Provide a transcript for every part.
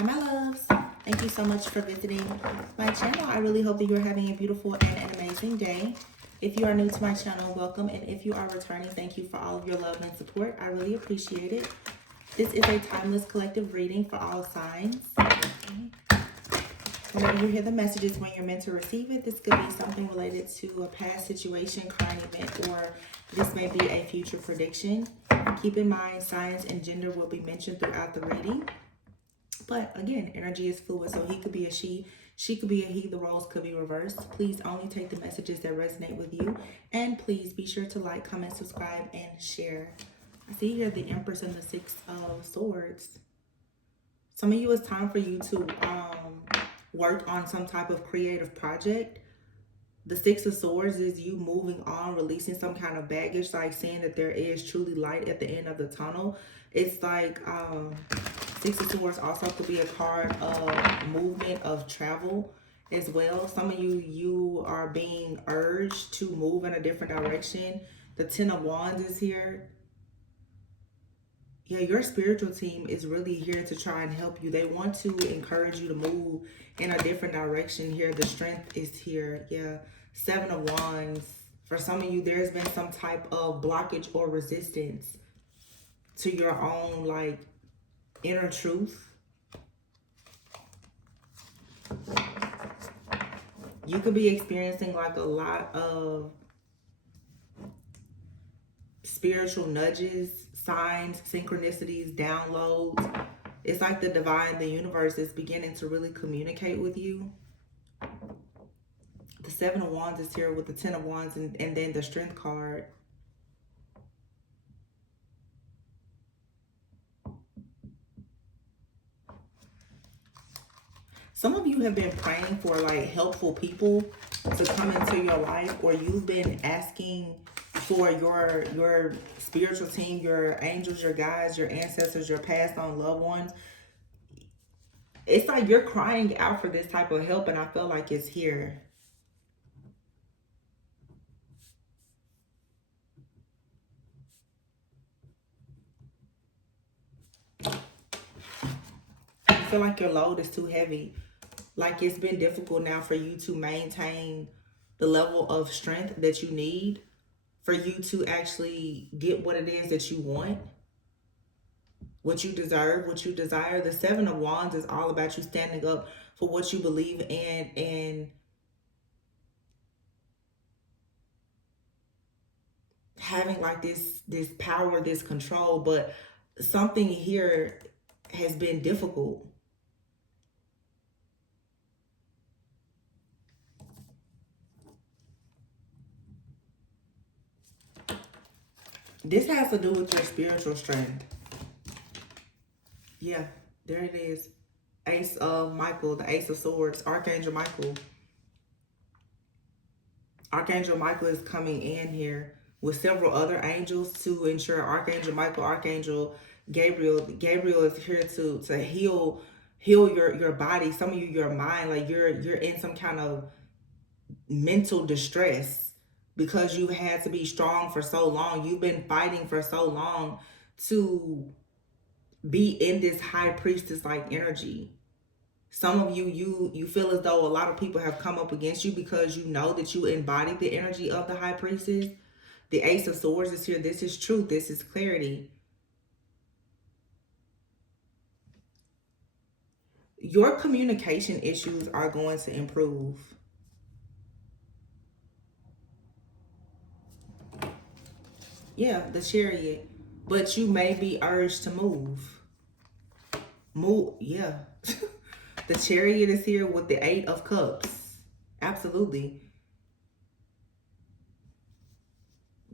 Hi, my loves. Thank you so much for visiting my channel. I really hope that you're having a beautiful and an amazing day. If you are new to my channel, welcome. And if you are returning, thank you for all of your love and support. I really appreciate it. This is a timeless collective reading for all signs. Whenever you hear the messages when you're meant to receive it, this could be something related to a past situation, current event, or this may be a future prediction. Keep in mind, signs and gender will be mentioned throughout the reading. But again, energy is fluid, so he could be a she could be a he, the roles could be reversed. Please only take the messages that resonate with you. And please be sure to like, comment, subscribe, and share. I see here the Empress and the Six of Swords. Some of you, it's time for you to work on some type of creative project. The Six of Swords is you moving on, releasing some kind of baggage, like saying that there is truly light at the end of the tunnel. It's like Six of Swords also could be a card of movement, of travel as well. Some of you are being urged to move in a different direction. The Ten of Wands is here. Yeah, your spiritual team is really here to try and help you. They want to encourage you to move in a different direction here. The Strength is here. Yeah, Seven of Wands. For some of you, there's been some type of blockage or resistance to your own, like, inner truth. You could be experiencing like a lot of spiritual nudges, signs, synchronicities, downloads. It's like the divine, the universe is beginning to really communicate with you. The Seven of Wands is here with the Ten of Wands and then the Strength card. Some of you have been praying for like helpful people to come into your life, or you've been asking for your spiritual team, your angels, your guides, your ancestors, your passed on loved ones. It's like you're crying out for this type of help, and I feel like it's here. I feel like your load is too heavy. Like it's been difficult now for you to maintain the level of strength that you need for you to actually get what it is that you want, what you deserve, what you desire. The Seven of Wands is all about you standing up for what you believe in and having like this power, this control. But something here has been difficult. This has to do with your spiritual strength. Yeah, there it is. Ace of Michael, the Ace of Swords, Archangel Michael. Archangel Michael is coming in here with several other angels to ensure Archangel Michael, Archangel Gabriel. Gabriel is here to heal your body, some of you your mind, like you're in some kind of mental distress because you had to be strong for so long. You've been fighting for so long to be in this high priestess like energy. Some of you feel as though a lot of people have come up against you because you know that you embody the energy of the high priestess. The Ace of Swords is here. This is truth. This is clarity. Your communication issues are going to improve. Yeah, the Chariot. But you may be urged to move. Move, yeah. The Chariot is here with the Eight of Cups. Absolutely.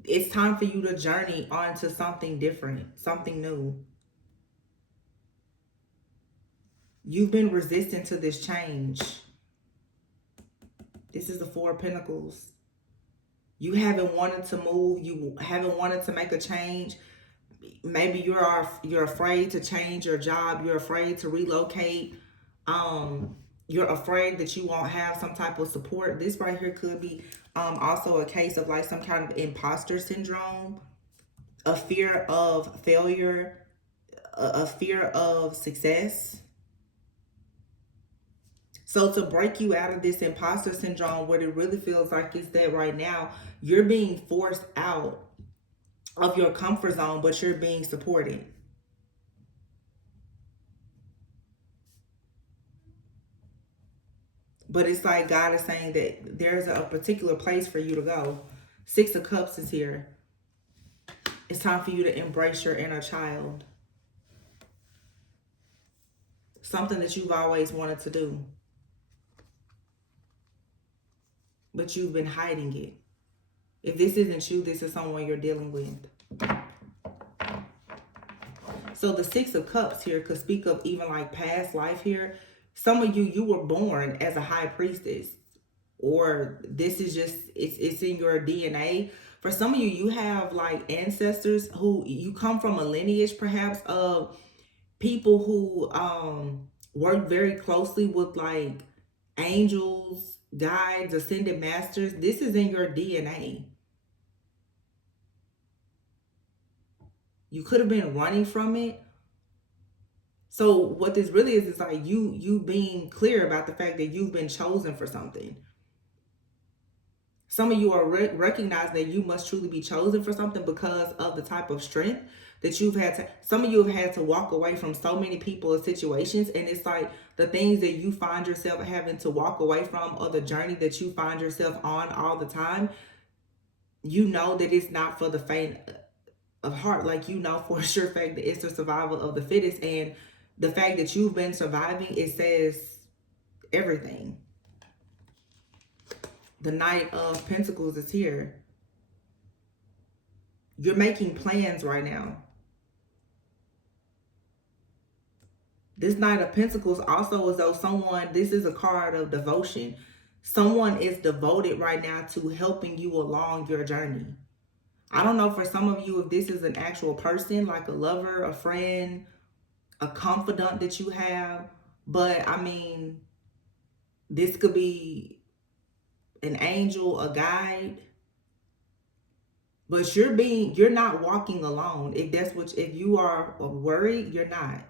It's time for you to journey onto something different, something new. You've been resistant to this change. This is the Four of Pentacles. You haven't wanted to move. You haven't wanted to make a change. Maybe you're afraid to change your job. You're afraid to relocate. You're afraid that you won't have some type of support. This right here could be also a case of like some kind of imposter syndrome, a fear of failure, a fear of success. So to break you out of this imposter syndrome, what it really feels like is that right now you're being forced out of your comfort zone, but you're being supported. But it's like God is saying that there's a particular place for you to go. Six of Cups is here. It's time for you to embrace your inner child. Something that you've always wanted to do, but you've been hiding it. If this isn't you, this is someone you're dealing with. So the Six of Cups here could speak of even like past life here. Some of you were born as a high priestess, or this is just, it's in your DNA. For some of you have like ancestors who you come from a lineage perhaps of people who work very closely with like angels, guides, ascended masters. This is in your DNA. You could have been running from it. So what this really is like you being clear about the fact that you've been chosen for something. Some of you are recognizing that you must truly be chosen for something because of the type of strength that you've had to. Some of you have had to walk away from so many people and situations, and it's like the things that you find yourself having to walk away from, or the journey that you find yourself on all the time. You know that it's not for the faint of heart. Like, you know for a sure fact that it's the survival of the fittest, and the fact that you've been surviving, it says everything. The Knight of Pentacles is here. You're making plans right now. This Knight of Pentacles also is though someone, this is a card of devotion. Someone is devoted right now to helping you along your journey. I don't know for some of you if this is an actual person, like a lover, a friend, a confidant that you have. But I mean, this could be an angel, a guide. But you're not walking alone. If you are worried, you're not.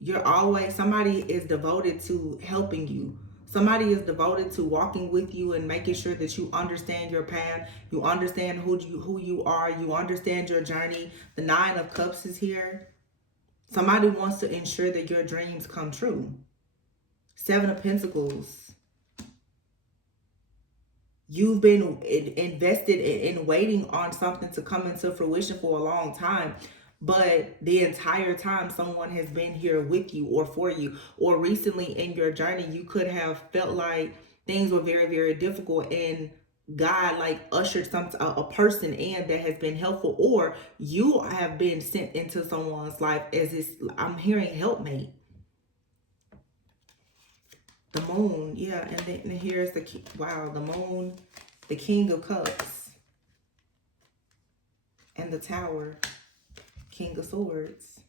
You're always, somebody is devoted to helping you. Somebody is devoted to walking with you and making sure that you understand your path. You understand who you are. You understand your journey. The Nine of Cups is here. Somebody wants to ensure that your dreams come true. Seven of Pentacles. You've been invested in waiting on something to come into fruition for a long time. But the entire time someone has been here with you or for you, or recently in your journey, you could have felt like things were very, very difficult, and God like ushered a person in that has been helpful, or you have been sent into someone's life as this, I'm hearing, helpmate. The Moon, yeah, and then here's the wow, the Moon, the King of Cups, and the Tower, King of Swords.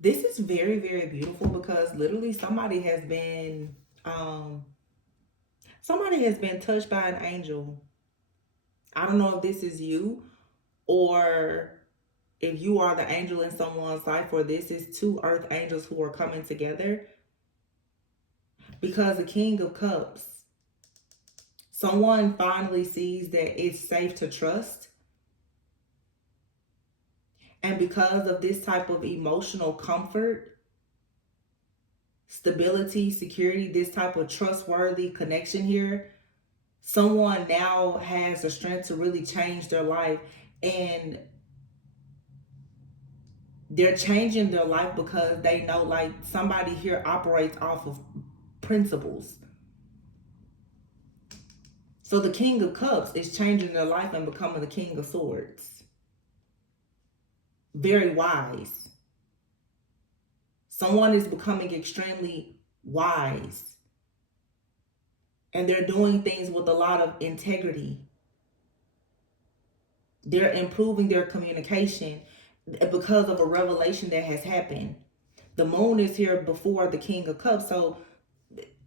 This is very, very beautiful because literally somebody has been touched by an angel. I don't know if this is you, or if you are the angel in someone's life, or this is two earth angels who are coming together. Because the King of Cups, someone finally sees that it's safe to trust. And because of this type of emotional comfort, stability, security, this type of trustworthy connection here, someone now has the strength to really change their life. And they're changing their life because they know like somebody here operates off of principles. So the King of Cups is changing their life and becoming the King of Swords. Very wise. Someone is becoming extremely wise. And they're doing things with a lot of integrity. They're improving their communication because of a revelation that has happened. The Moon is here before the King of Cups. So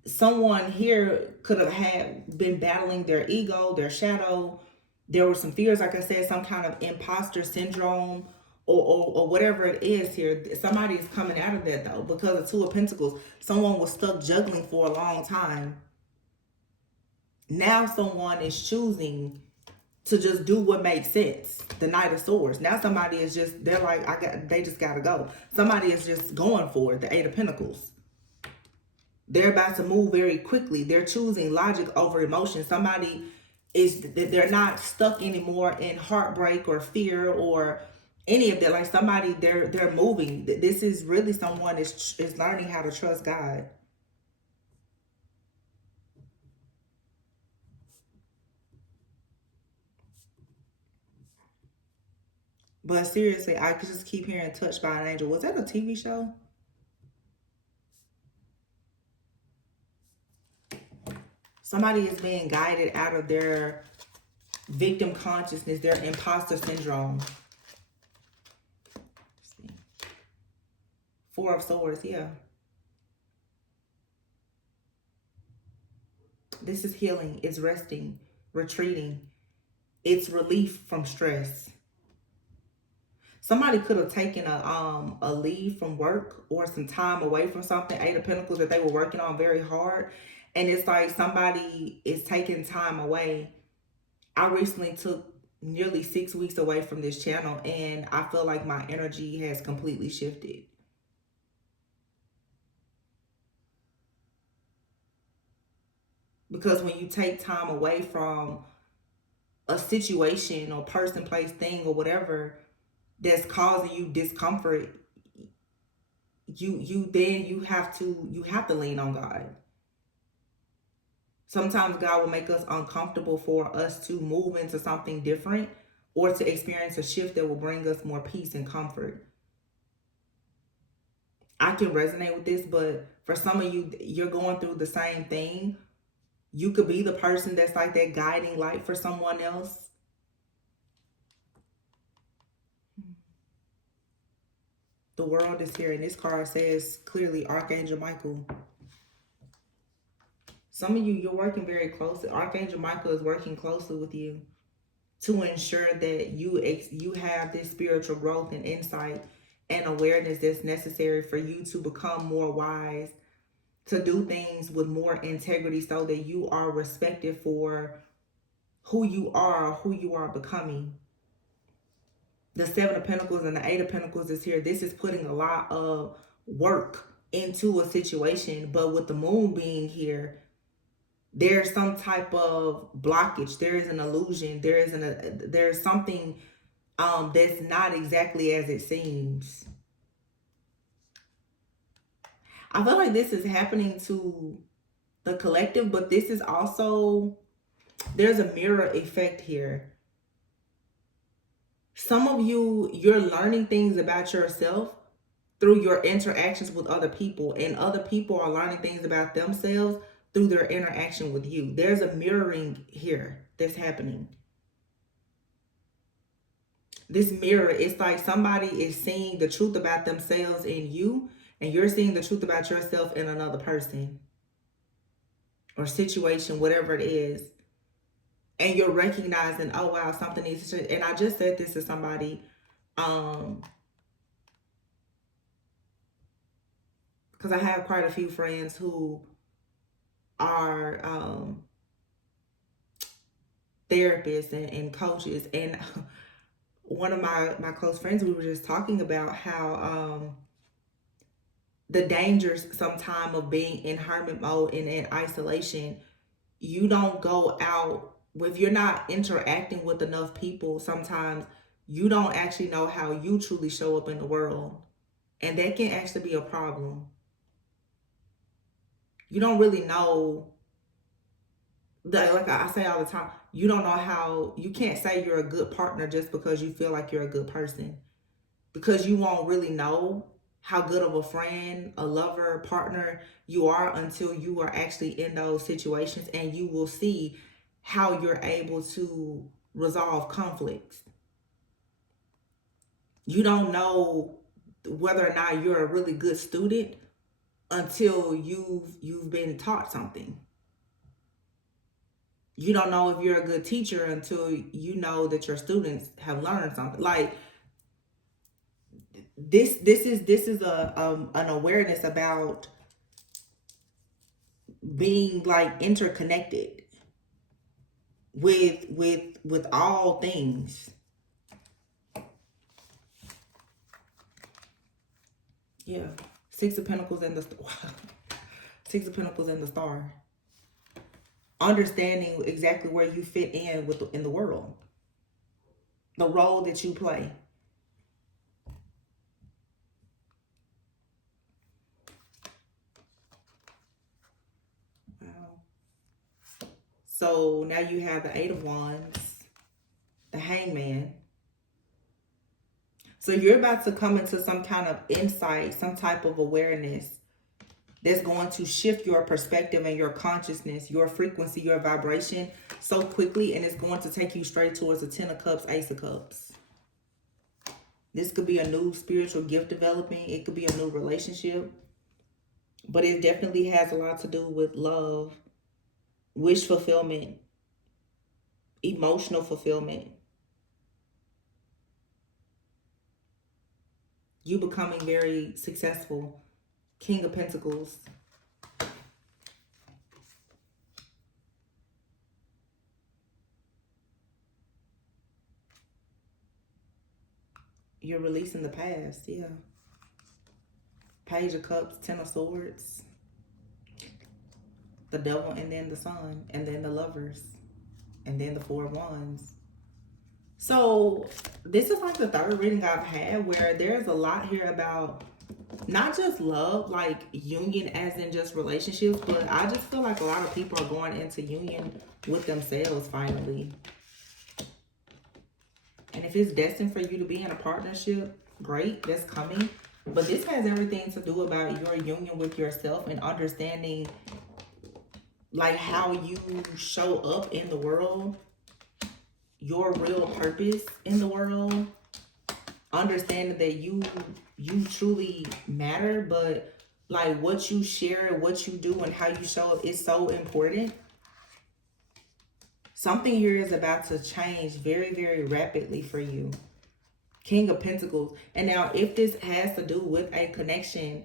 someone here could have been battling their ego, their shadow, There were some fears, like I said, some kind of imposter syndrome, or whatever it is here. Somebody is coming out of that though, because of Two of Pentacles. Someone was stuck juggling for a long time. Now someone is choosing to just do what makes sense. The Knight of Swords. Now somebody is just, they're like, they just gotta go. Somebody is just going for it. The Eight of Pentacles. They're about to move very quickly. They're choosing logic over emotion. Somebody is, they're not stuck anymore in heartbreak or fear or any of that. Like somebody, they're moving. This is really someone is learning how to trust God. But seriously, I could just keep hearing Touched by an Angel. Was that a TV show? Somebody is being guided out of their victim consciousness, their imposter syndrome. Four of Swords, yeah. This is healing. It's resting, retreating. It's relief from stress. Somebody could have taken a leave from work or some time away from something, Eight of Pentacles, that they were working on very hard. And it's like somebody is taking time away. I recently took nearly 6 weeks away from this channel, and I feel like my energy has completely shifted. Because when you take time away from a situation or person, place, thing, or whatever that's causing you discomfort, you have to lean on God. Sometimes God will make us uncomfortable for us to move into something different or to experience a shift that will bring us more peace and comfort. I can resonate with this, but for some of you, you're going through the same thing. You could be the person that's like that guiding light for someone else. The World is here, and this card says clearly Archangel Michael. Some of you, you're working very closely. Archangel Michael is working closely with you to ensure that you have this spiritual growth and insight and awareness that's necessary for you to become more wise, to do things with more integrity so that you are respected for who you are becoming. The Seven of Pentacles and the Eight of Pentacles is here. This is putting a lot of work into a situation, but with the Moon being here, there's some type of blockage. There is an illusion. There's something that's not exactly as it seems. I feel like this is happening to the collective, but this is also, there's a mirror effect here. Some of you, you're learning things about yourself through your interactions with other people, and other people are learning things about themselves through their interaction with you. There's a mirroring here that's happening. This mirror, it's like somebody is seeing the truth about themselves in you, and you're seeing the truth about yourself in another person or situation, whatever it is. And you're recognizing, oh wow, something needs to change. And I just said this to somebody, because I have quite a few friends who are therapists and coaches, and one of my close friends, we were just talking about how the dangers sometime of being in hermit mode and in isolation. You don't go out, if you're not interacting with enough people, sometimes you don't actually know how you truly show up in the world, and that can actually be a problem. You don't really know, like I say all the time, you don't know how, you can't say you're a good partner just because you feel like you're a good person, because you won't really know how good of a friend, a lover, partner you are until you are actually in those situations, and you will see how you're able to resolve conflicts. You don't know whether or not you're a really good student until you've been taught something. You don't know if you're a good teacher until you know that your students have learned something. Like this is a an awareness about being like interconnected with all things. Yeah. Six of Pentacles and the Six of Pentacles and the Star. Understanding exactly where you fit in in the world. The role that you play. Wow. So now you have the Eight of Wands, the Hangman. So you're about to come into some kind of insight, some type of awareness that's going to shift your perspective and your consciousness, your frequency, your vibration so quickly, and it's going to take you straight towards the Ten of Cups, Ace of Cups. This could be a new spiritual gift developing. It could be a new relationship. But it definitely has a lot to do with love, wish fulfillment, emotional fulfillment. You becoming very successful. King of Pentacles. You're releasing the past, yeah. Page of Cups, Ten of Swords. The Devil, and then the Sun, and then the Lovers, and then the Four of Wands. So this is like the third reading I've had where there's a lot here about not just love, like union as in just relationships, but I just feel like a lot of people are going into union with themselves finally. And if it's destined for you to be in a partnership, great, that's coming. But this has everything to do about your union with yourself and understanding like how you show up in the world, your real purpose in the world, understanding that you truly matter, but like what you share, what you do, and how you show up is so important. Something here is about to change very, very rapidly for you. King of Pentacles. And now if this has to do with a connection,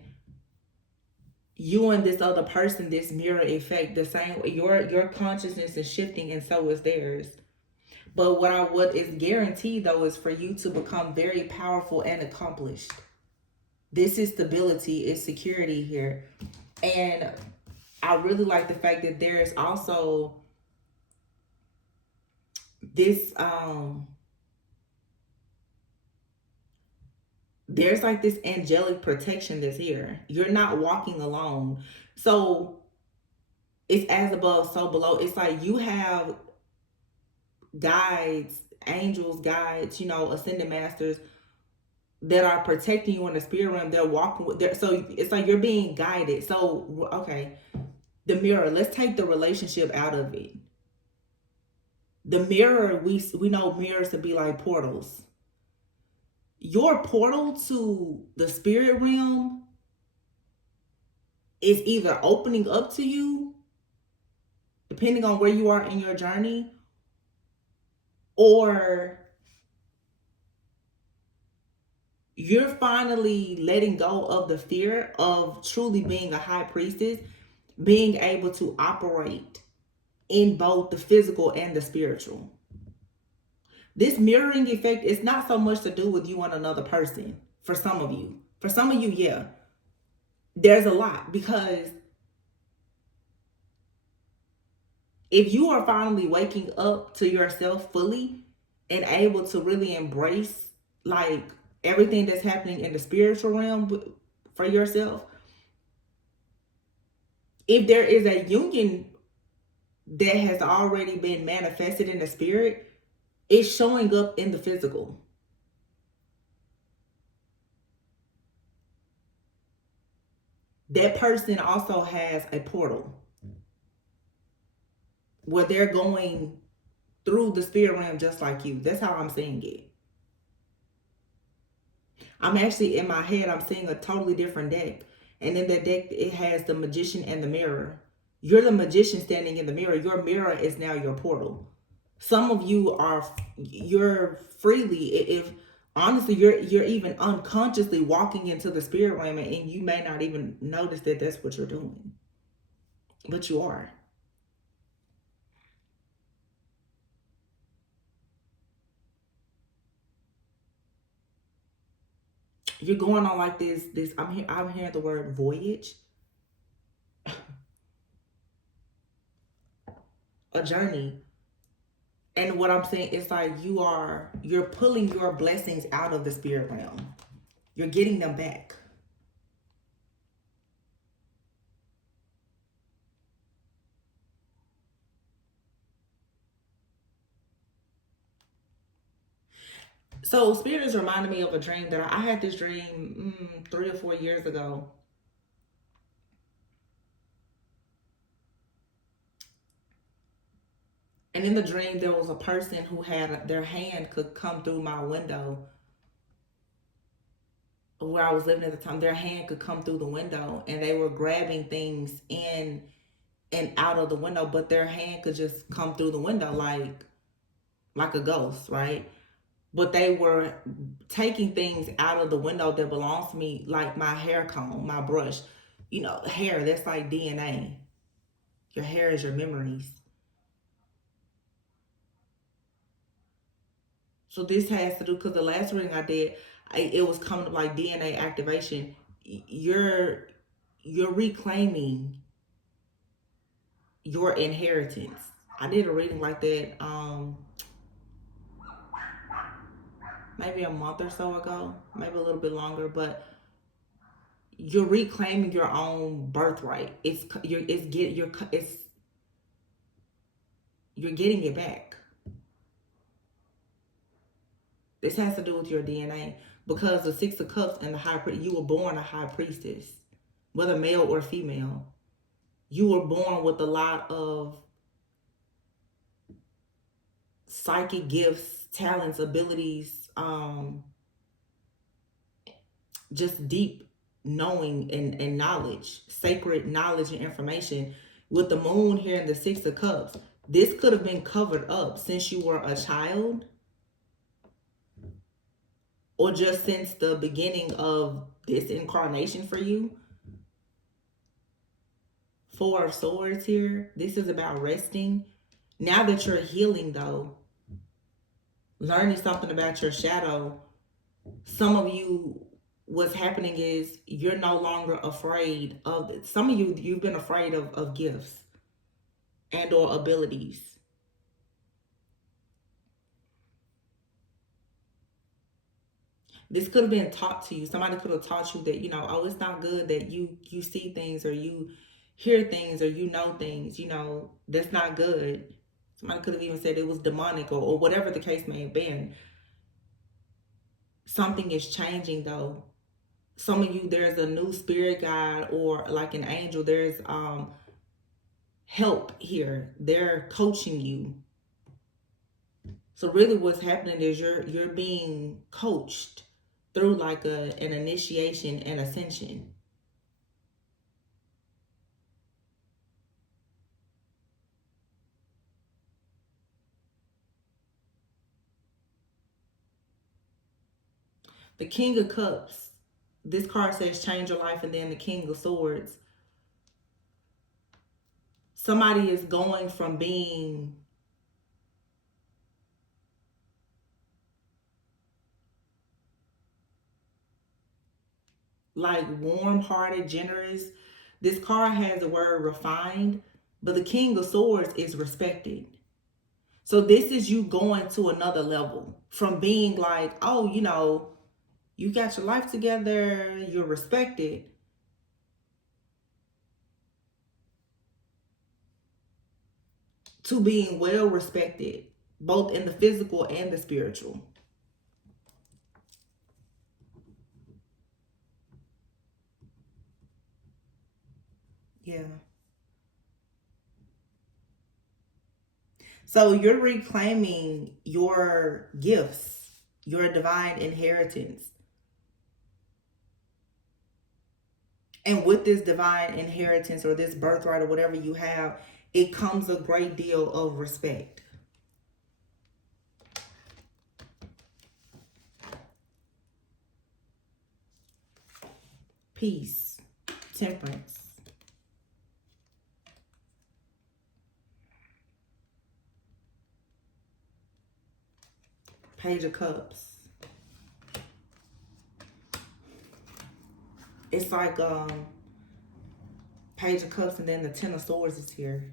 you and this other person, this mirror effect, the same, your consciousness is shifting and so is theirs. But what is guaranteed though is for you to become very powerful and accomplished. This is stability, is security here. And I really like the fact that there is also this there's like this angelic protection that's here. You're not walking alone. So it's as above, so below. It's like you have guides, angels, guides, you know, ascended masters that are protecting you in the spirit realm. They're walking with there. So it's like you're being guided. So, okay, the mirror, let's take the relationship out of it. The mirror, we know mirrors to be like portals. Your portal to the spirit realm is either opening up to you, depending on where you are in your journey, or you're finally letting go of the fear of truly being a high priestess, being able to operate in both the physical and the spiritual. This mirroring effect is not so much to do with you and another person. For some of you, yeah, there's a lot, because if you are finally waking up to yourself fully and able to really embrace like everything that's happening in the spiritual realm for yourself, if there is a union that has already been manifested in the spirit, it's showing up in the physical. That person also has a portal where they're going through the spirit realm just like you. That's how I'm seeing it. I'm actually, in my head, I'm seeing a totally different deck. And in that deck, it has the Magician and the Mirror. You're the magician standing in the mirror. Your mirror is now your portal. Some of you are, you're freely, if honestly, you're even unconsciously walking into the spirit realm, and you may not even notice that that's what you're doing, but you are. You're going on like this. I'm hearing the word voyage, a journey. And what I'm saying is like you're pulling your blessings out of the spirit realm. You're getting them back. So spirit is reminding me of a dream that I had this dream 3 or 4 years ago. And in the dream, there was a person who had their hand could come through my window where I was living at the time. Their hand could come through the window, and they were grabbing things in and out of the window, but their hand could just come through the window like a ghost, right? But they were taking things out of the window that belongs to me, like my hair comb, my brush. You know, hair, that's like DNA. Your hair is your memories. So this has to do, because the last reading I did, it was coming up like DNA activation. You're reclaiming your inheritance. I did a reading like that maybe a month or so ago, maybe a little bit longer, but you're reclaiming your own birthright. You're getting it back. This has to do with your DNA, because the Six of Cups and the High Priest, you were born a High Priestess, whether male or female. You were born with a lot of psychic gifts, talents, abilities, just deep knowing and knowledge, sacred knowledge and information. With the moon here in the Six of Cups, this could have been covered up since you were a child, or just since the beginning of this incarnation for you. Four of Swords here. This is about resting. Now that you're healing, though, learning something about your shadow, some of you, what's happening is you're no longer afraid of it. Some of you, you've been afraid of gifts and or abilities. This could have been taught to you. Somebody could have taught you that, oh, it's not good that you see things, or you hear things, or you know things. That's not good. Somebody could have even said it was demonic, or whatever the case may have been. Something is changing, though. Some of you, there's a new spirit guide or like an angel. There's help here. They're coaching you. So really what's happening is you're being coached through like an initiation and ascension. The King of Cups, this card says change your life, and then the King of Swords. Somebody is going from being like warm-hearted, generous. This card has the word refined, but the King of Swords is respected. So this is you going to another level from being like, oh, you got your life together, you're respected, to being well respected, both in the physical and the spiritual. Yeah. So you're reclaiming your gifts, your divine inheritance. And with this divine inheritance or this birthright or whatever you have, it comes a great deal of respect. Peace, temperance, Page of Cups. It's like Page of Cups and then the Ten of Swords is here.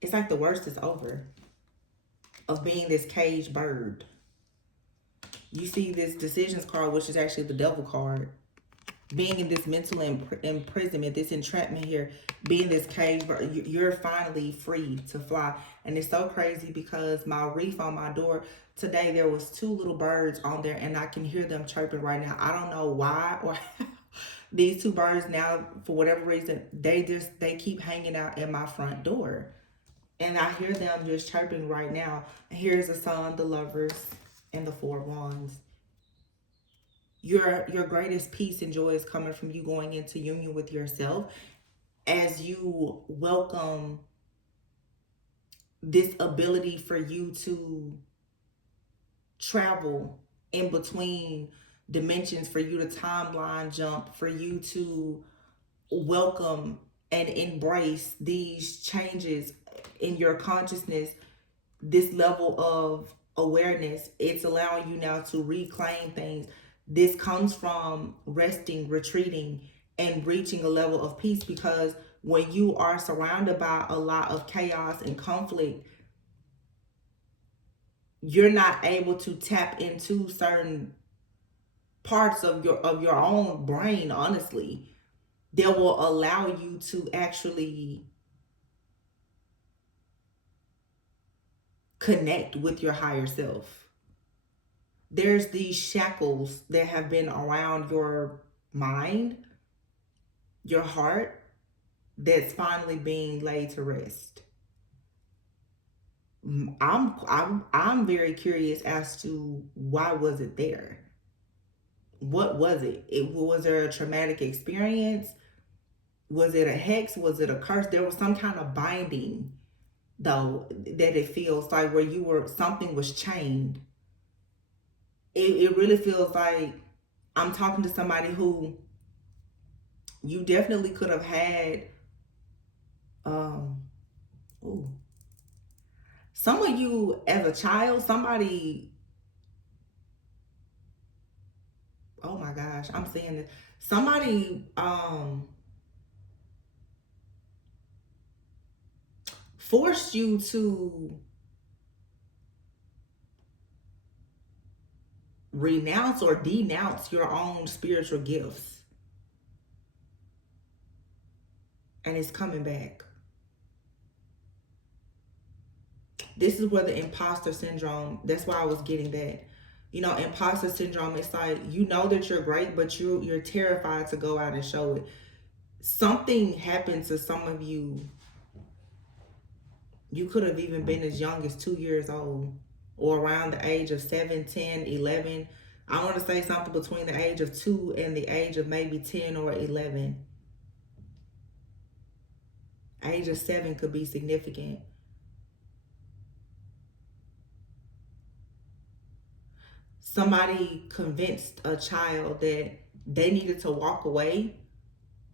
It's like the worst is over of being this caged bird. You see this decisions card, which is actually the devil card. Being in this mental imprisonment, this entrapment here, being this cage bird, you're finally free to fly. And it's so crazy because my reef on my door today, there was 2 little birds on there and I can hear them chirping right now. I don't know why or how. These 2 birds now, for whatever reason, they keep hanging out at my front door. And I hear them just chirping right now. Here's the Sun, the Lovers, and the 4 Wands. Your greatest peace and joy is coming from you going into union with yourself as you welcome this ability for you to travel in between dimensions, for you to timeline jump, for you to welcome and embrace these changes in your consciousness, this level of awareness. It's allowing you now to reclaim things. This comes from resting, retreating, and reaching a level of peace, because when you are surrounded by a lot of chaos and conflict, you're not able to tap into certain parts of your own brain, honestly, that will allow you to actually connect with your higher self. There's these shackles that have been around your mind, your heart, that's finally being laid to rest. I'm very curious as to why was it there? What was it? Was there a traumatic experience? Was it a hex? Was it a curse? There was some kind of binding, though, that it feels like where something was chained. It really feels like I'm talking to somebody who you definitely could have had ooh, some of you as a child, somebody, oh my gosh, I'm saying this. Somebody forced you to renounce or denounce your own spiritual gifts. And it's coming back. This is where the imposter syndrome, that's why I was getting that. You know, imposter syndrome, it's like, you know that you're great, but you're terrified to go out and show it. Something happened to some of you. You could have even been as young as 2 years old, or around the age of 7, 10, 11. I want to say something between the age of 2 and the age of maybe 10 or 11. Age of 7 could be significant. Somebody convinced a child that they needed to walk away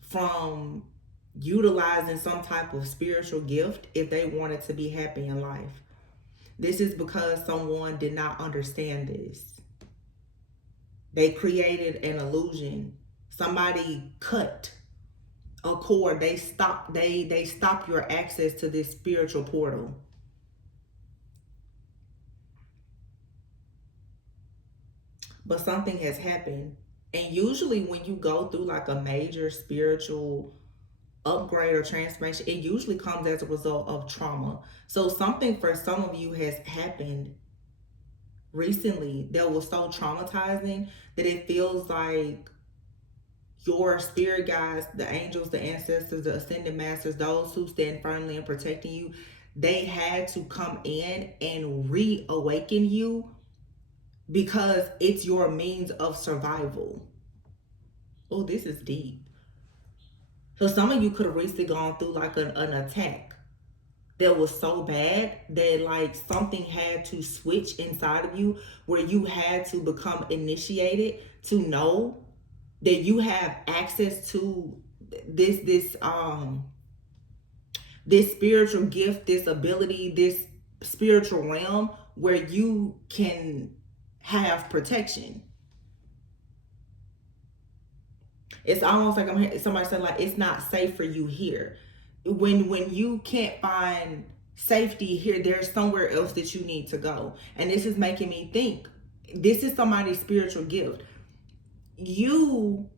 from utilizing some type of spiritual gift if they wanted to be happy in life. This is because someone did not understand this. They created an illusion. Somebody cut a cord. They stopped your access to this spiritual portal. But something has happened. And usually when you go through like a major spiritual upgrade or transformation, it usually comes as a result of trauma. So something for some of you has happened recently that was so traumatizing that it feels like your spirit guides, the angels, the ancestors, the ascended masters, those who stand firmly in protecting you, they had to come in and reawaken you, because it's your means of survival. Oh, this is deep. So some of you could have recently gone through like an attack that was so bad that like something had to switch inside of you where you had to become initiated to know that you have access to this spiritual gift, this ability, this spiritual realm where you can have protection. It's almost like I'm hearing somebody say like it's not safe for you here. When you can't find safety here, there's somewhere else that you need to go. And this is making me think this is somebody's spiritual gift. You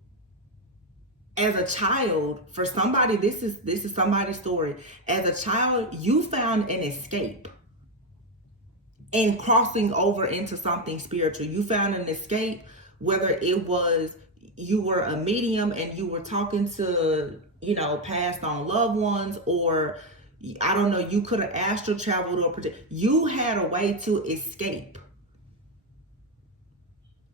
as a child, for somebody, this is somebody's story. As a child, you found an escape in crossing over into something spiritual. You found an escape, whether it was you were a medium and you were talking to, passed on loved ones, or I don't know, you could have astral traveled or you had a way to escape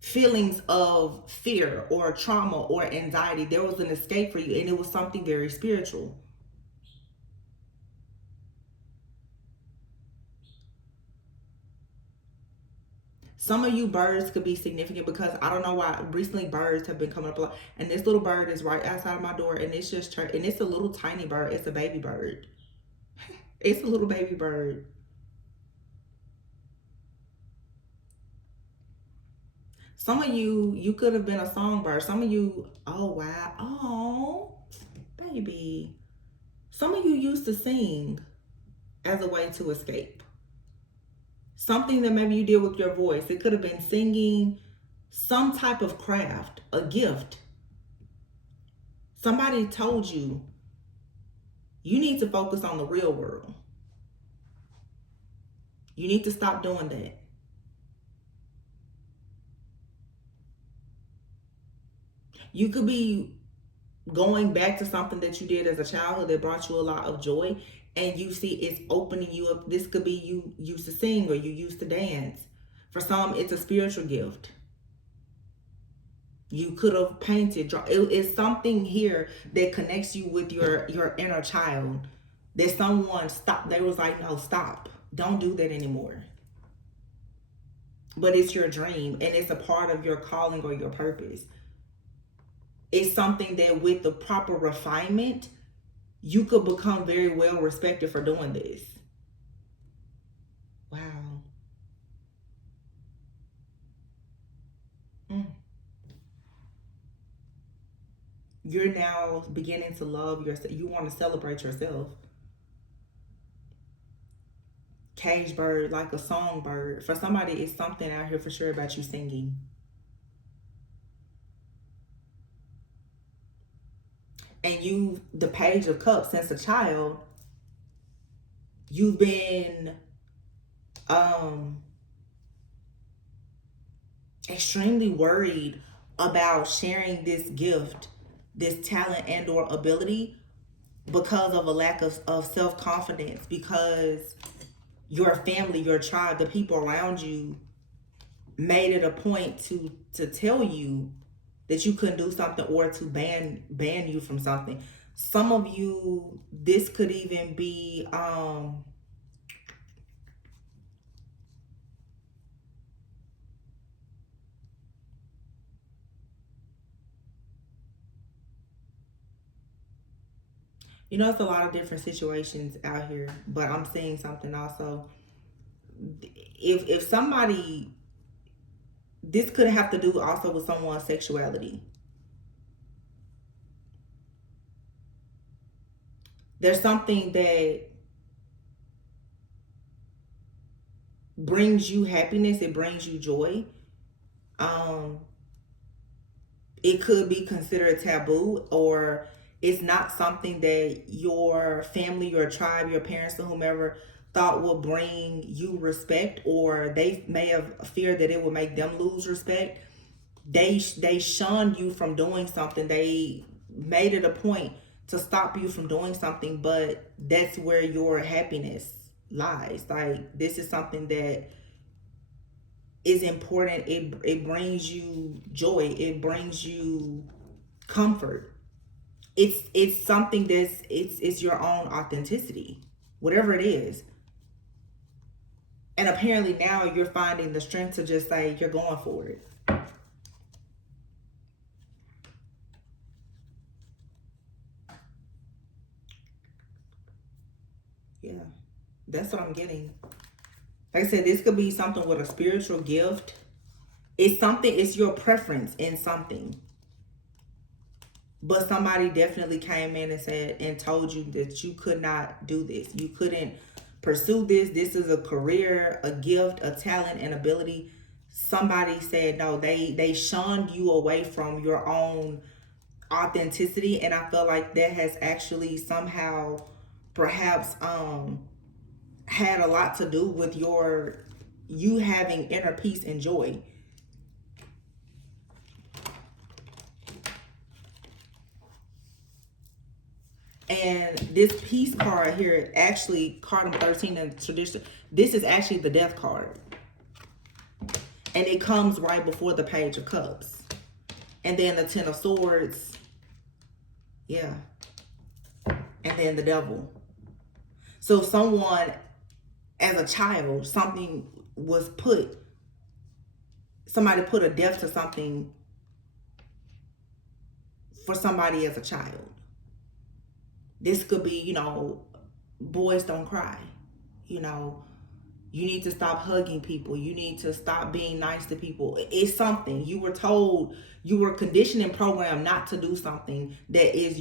feelings of fear or trauma or anxiety. There was an escape for you, and it was something very spiritual. Some of you birds could be significant because I don't know why recently birds have been coming up a lot. And this little bird is right outside my door, and it's just and it's a little tiny bird. It's a baby bird. It's a little baby bird. Some of you could have been a songbird. Some of you, oh wow, oh baby. Some of you used to sing as a way to escape. Something that maybe you did with your voice. It could have been singing, some type of craft, a gift. Somebody told you, you need to focus on the real world. You need to stop doing that. You could be going back to something that you did as a childhood that brought you a lot of joy, and you see it's opening you up. This could be you used to sing or you used to dance. For some, it's a spiritual gift. You could have painted. It's something here that connects you with your inner child. That someone stopped. They was like, no, stop. Don't do that anymore. But it's your dream, and it's a part of your calling or your purpose. It's something that with the proper refinement, you could become very well respected for doing this. Wow. You're now beginning to love yourself. You want to celebrate yourself. Cage bird, like a songbird. For somebody, it's something out here for sure about you singing. And you, the Page of Cups, since a child, you've been extremely worried about sharing this gift, this talent and or ability, because of a lack of self-confidence, because your family, your tribe, the people around you made it a point to tell you that you couldn't do something, or to ban you from something. Some of you, this could even be it's a lot of different situations out here, but I'm seeing something also. If somebody, this could have to do also with someone's sexuality. There's something that brings you happiness, it brings you joy. It could be considered taboo, or it's not something that your family, your tribe, your parents, or whomever thought would bring you respect, or they may have feared that it would make them lose respect. They shunned you from doing something. They made it a point to stop you from doing something, but that's where your happiness lies. Like, this is something that is important. It brings you joy. It brings you comfort. It's something that's it's your own authenticity, whatever it is. And apparently now you're finding the strength to just say you're going for it. Yeah, that's what I'm getting. Like I said, this could be something with a spiritual gift. It's something, it's your preference in something. But somebody definitely came in and said and told you that you could not do this. You couldn't pursue this. This is a career, a gift, a talent, an ability. Somebody said no, they shunned you away from your own authenticity. And I feel like that has actually somehow perhaps had a lot to do with you having inner peace and joy. And this peace card here, actually, card number 13 in tradition, this is actually the death card. And it comes right before the Page of Cups. And then the Ten of Swords. Yeah. And then the Devil. So someone, as a child, something was put, somebody put a death to something for somebody as a child. This could be, boys don't cry. You need to stop hugging people. You need to stop being nice to people. It's something. You were told, you were conditioned and programmed not to do something that is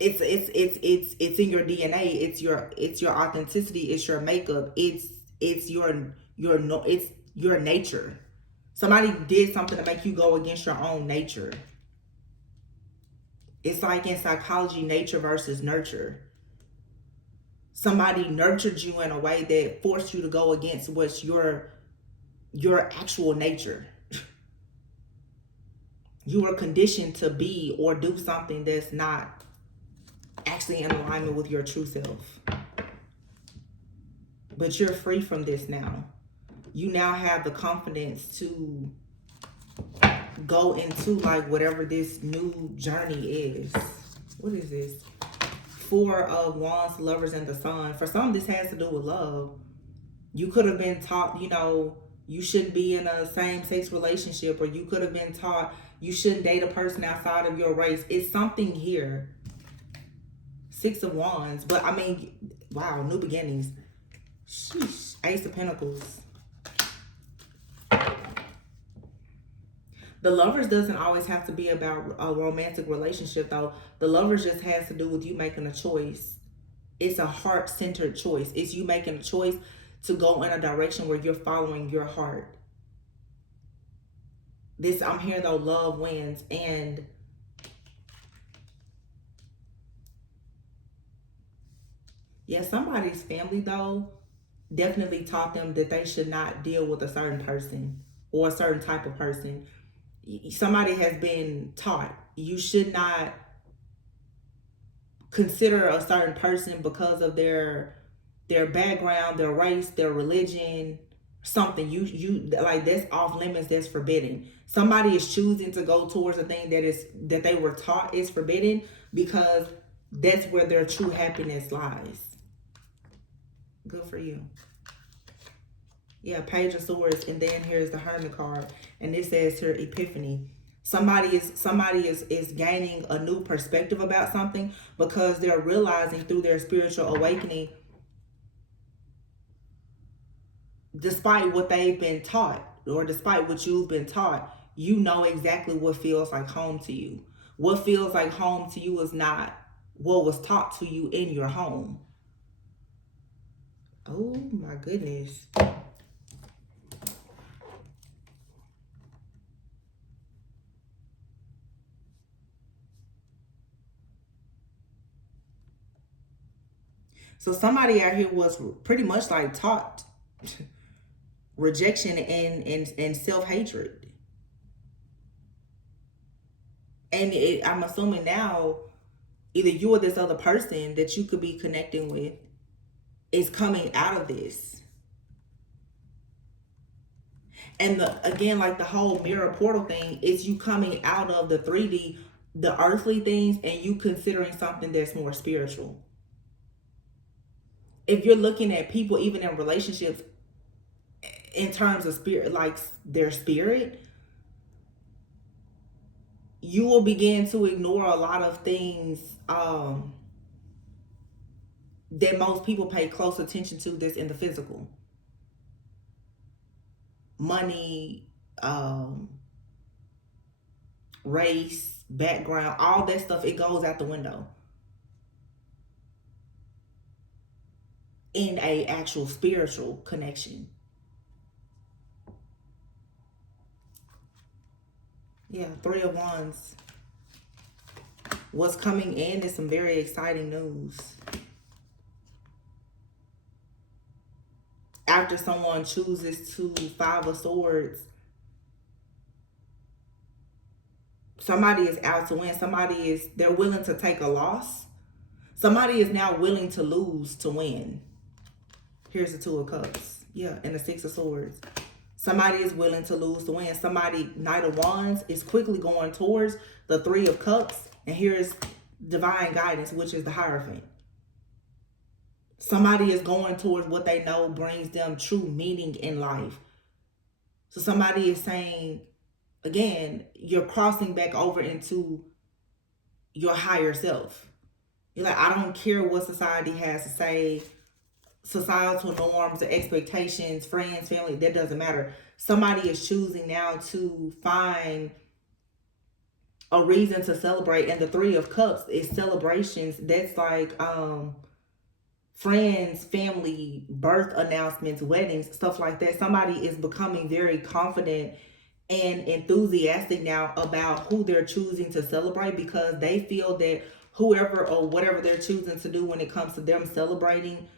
it's in your DNA. It's your authenticity. It's your makeup. It's your nature. Somebody did something to make you go against your own nature. It's like in psychology, nature versus nurture. Somebody nurtured you in a way that forced you to go against what's your actual nature. You were conditioned to be or do something that's not actually in alignment with your true self. But you're free from this now. You now have the confidence to go into like whatever this new journey is. What is this? Four of Wands, Lovers, and the Sun. For some, this has to do with love. You could have been taught, you shouldn't be in a same-sex relationship, or you could have been taught you shouldn't date a person outside of your race. It's something here. Six of Wands. But I mean, wow, new beginnings. Sheesh. Ace of Pentacles. The Lovers doesn't always have to be about a romantic relationship, though. The Lovers just has to do with you making a choice. It's a heart-centered choice. It's you making a choice to go in a direction where you're following your heart. This, I'm hearing though, love wins. And yeah, somebody's family though definitely taught them that they should not deal with a certain person or a certain type of person. Somebody has been taught you should not consider a certain person because of their background, their race, their religion, something. You like, that's off limits, that's forbidden. Somebody is choosing to go towards a thing that they were taught is forbidden because that's where their true happiness lies. Good for you. Yeah, Page of Swords, and then here's the Hermit card, and this says here Epiphany. Somebody is gaining a new perspective about something because they're realizing through their spiritual awakening, despite what they've been taught or despite what you've been taught, you know exactly what feels like home to you. What feels like home to you is not what was taught to you in your home. Oh my goodness. So somebody out here was pretty much like taught rejection and self-hatred. And I'm assuming now either you or this other person that you could be connecting with is coming out of this. And again, like the whole mirror portal thing, is you coming out of the 3D, the earthly things, and you considering something that's more spiritual. If you're looking at people, even in relationships, in terms of spirit, like their spirit, you will begin to ignore a lot of things that most people pay close attention to that's in the physical. Money, race, background, all that stuff, it goes out the window in a actual spiritual connection. Yeah, 3 of Wands. What's coming in is some very exciting news. After someone chooses to 5 of Swords, somebody is out to win. They're willing to take a loss. Somebody is now willing to lose to win. Here's the 2 of Cups. Yeah, and the 6 of Swords. Somebody is willing to lose to win. Somebody, Knight of Wands, is quickly going towards the 3 of Cups. And here's divine guidance, which is the Hierophant. Somebody is going towards what they know brings them true meaning in life. So somebody is saying, again, you're crossing back over into your higher self. You're like, I don't care what society has to say, societal norms, the expectations, friends, family, that doesn't matter. Somebody is choosing now to find a reason to celebrate. And the 3 of Cups is celebrations. That's like friends, family, birth announcements, weddings, stuff like that. Somebody is becoming very confident and enthusiastic now about who they're choosing to celebrate, because they feel that whoever or whatever they're choosing to do when it comes to them celebrating,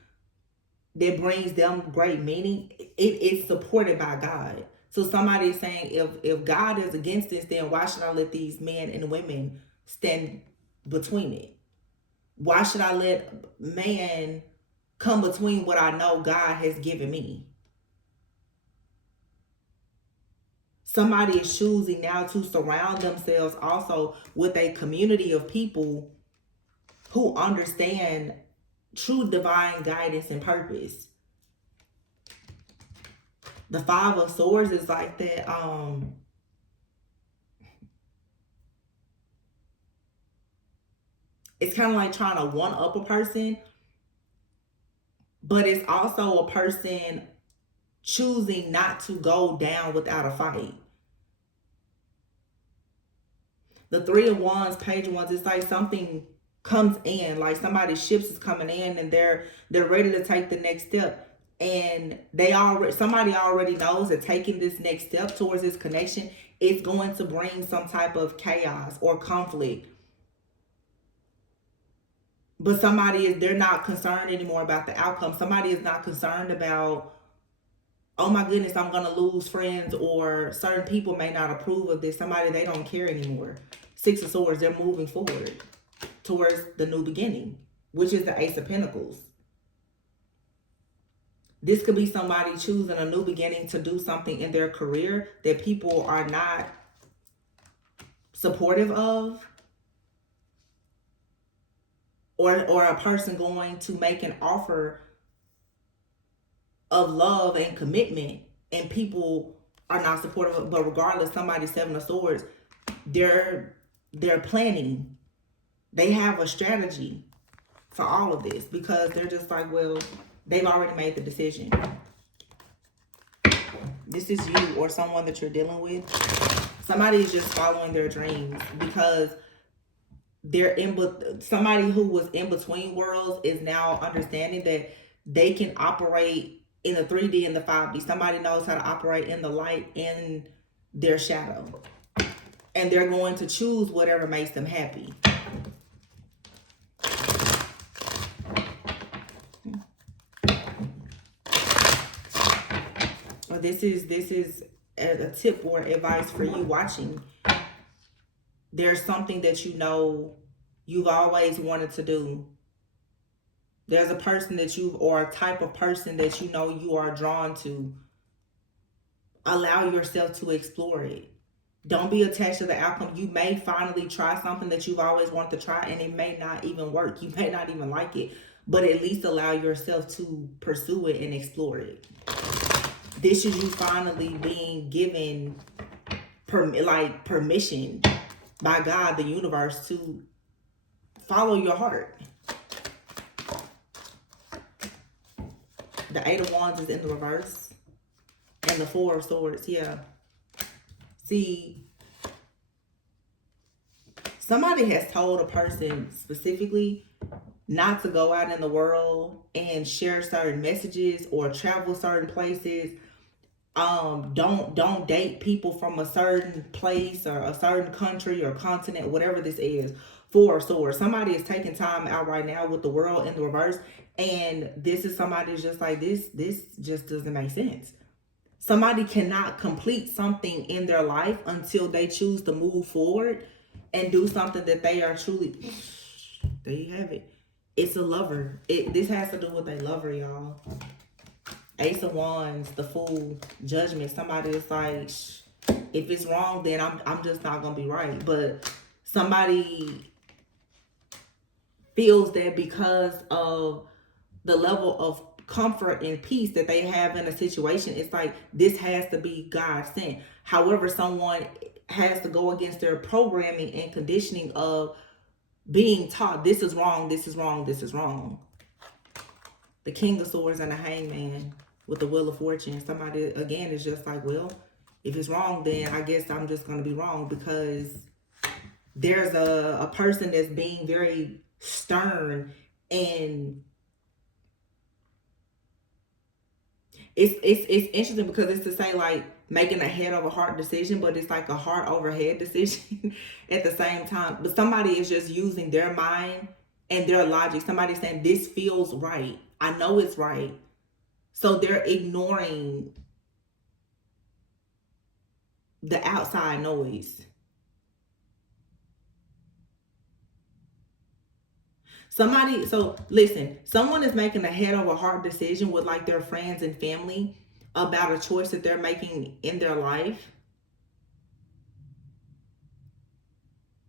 that brings them great meaning, it's supported by God. So somebody is saying, if God is against this, then why should I let these men and women stand between it? Why should I let man come between what I know God has given me? Somebody is choosing now to surround themselves also with a community of people who understand true divine guidance and purpose. The 5 of Swords is like that. It's kind of like trying to one up a person, but it's also a person choosing not to go down without a fight. The 3 of Wands, Page of Wands, it's like something comes in, like somebody's ships is coming in and they're ready to take the next step. And somebody already knows that taking this next step towards this connection is going to bring some type of chaos or conflict. But they're not concerned anymore about the outcome. Somebody is not concerned about, oh my goodness, I'm going to lose friends, or certain people may not approve of this. They don't care anymore. 6 of Swords, they're moving forward towards the new beginning, which is the Ace of Pentacles. This could be somebody choosing a new beginning to do something in their career that people are not supportive of. Or a person going to make an offer of love and commitment and people are not supportive of it. But regardless, somebody's 7 of Swords, they're planning. They have a strategy for all of this, because they're just like, well, they've already made the decision. This is you or someone that you're dealing with. Somebody is just following their dreams, because somebody who was in between worlds is now understanding that they can operate in the 3D and the 5D. Somebody knows how to operate in the light and their shadow. And they're going to choose whatever makes them happy. This is a tip or advice for you watching. There's something that you know you've always wanted to do. There's a person or a type of person that you know you are drawn to. Allow yourself to explore it. Don't be attached to the outcome. You may finally try something that you've always wanted to try, and it may not even work. You may not even like it, but at least allow yourself to pursue it and explore it. This is you finally being given permission by God, the universe, to follow your heart. The Eight of Wands is in the reverse. And the Four of Swords, yeah. See, somebody has told a person specifically not to go out in the world and share certain messages or travel certain places. Don't date people from a certain place or a certain country or continent, whatever this is. Four of Swords. Somebody is taking time out right now with the world in the reverse, and this is somebody's just like, this just doesn't make sense. Somebody cannot complete something in their life until they choose to move forward and do something that they are truly. There you have it. It's a lover. This has to do with a lover, y'all. Ace of Wands, the Fool, Judgment. Somebody is like, if it's wrong, then I'm just not gonna be right. But somebody feels that because of the level of comfort and peace that they have in a situation, it's like this has to be God sent. However, someone has to go against their programming and conditioning of being taught this is wrong, this is wrong, this is wrong. The King of Swords and the Hangman with the Wheel of Fortune. Somebody, again, is just like, well, if it's wrong, then I guess I'm just going to be wrong, because there's a person that's being very stern, and it's interesting because it's to say like making a head over heart decision, but it's like a heart over head decision at the same time. But somebody is just using their mind and their logic. Somebody's saying this feels right. I know it's right. So they're ignoring the outside noise. So listen, someone is making a head over heart decision with like their friends and family about a choice that they're making in their life.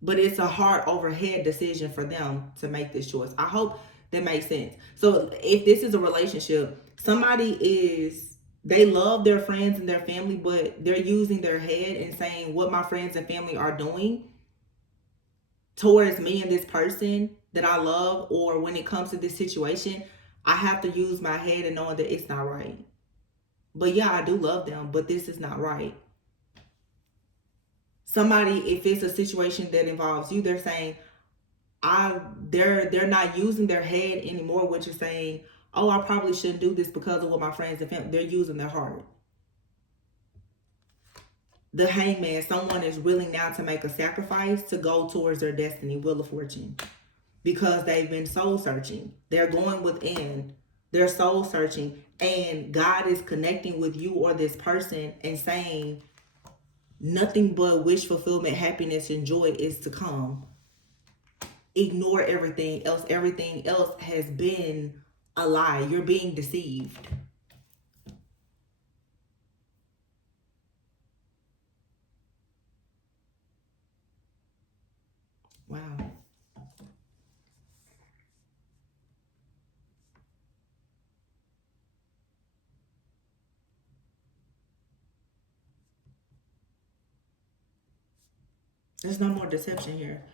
But it's a heart over head decision for them to make this choice. I hope that makes sense. So if this is a relationship, they love their friends and their family, but they're using their head and saying what my friends and family are doing towards me and this person that I love, or when it comes to this situation, I have to use my head and knowing that it's not right. But yeah, I do love them, but this is not right. Somebody, if it's a situation that involves you, they're saying, they're not using their head anymore, which is saying, oh, I probably shouldn't do this because of what my friends and family. They're using their heart. The Hangman, someone is willing now to make a sacrifice to go towards their destiny, Wheel of Fortune, because they've been soul searching. They're going within. They're soul searching, and God is connecting with you or this person and saying nothing but wish fulfillment, happiness, and joy is to come. Ignore everything else. Everything else has been a lie. You're being deceived. Wow. There's no more deception here.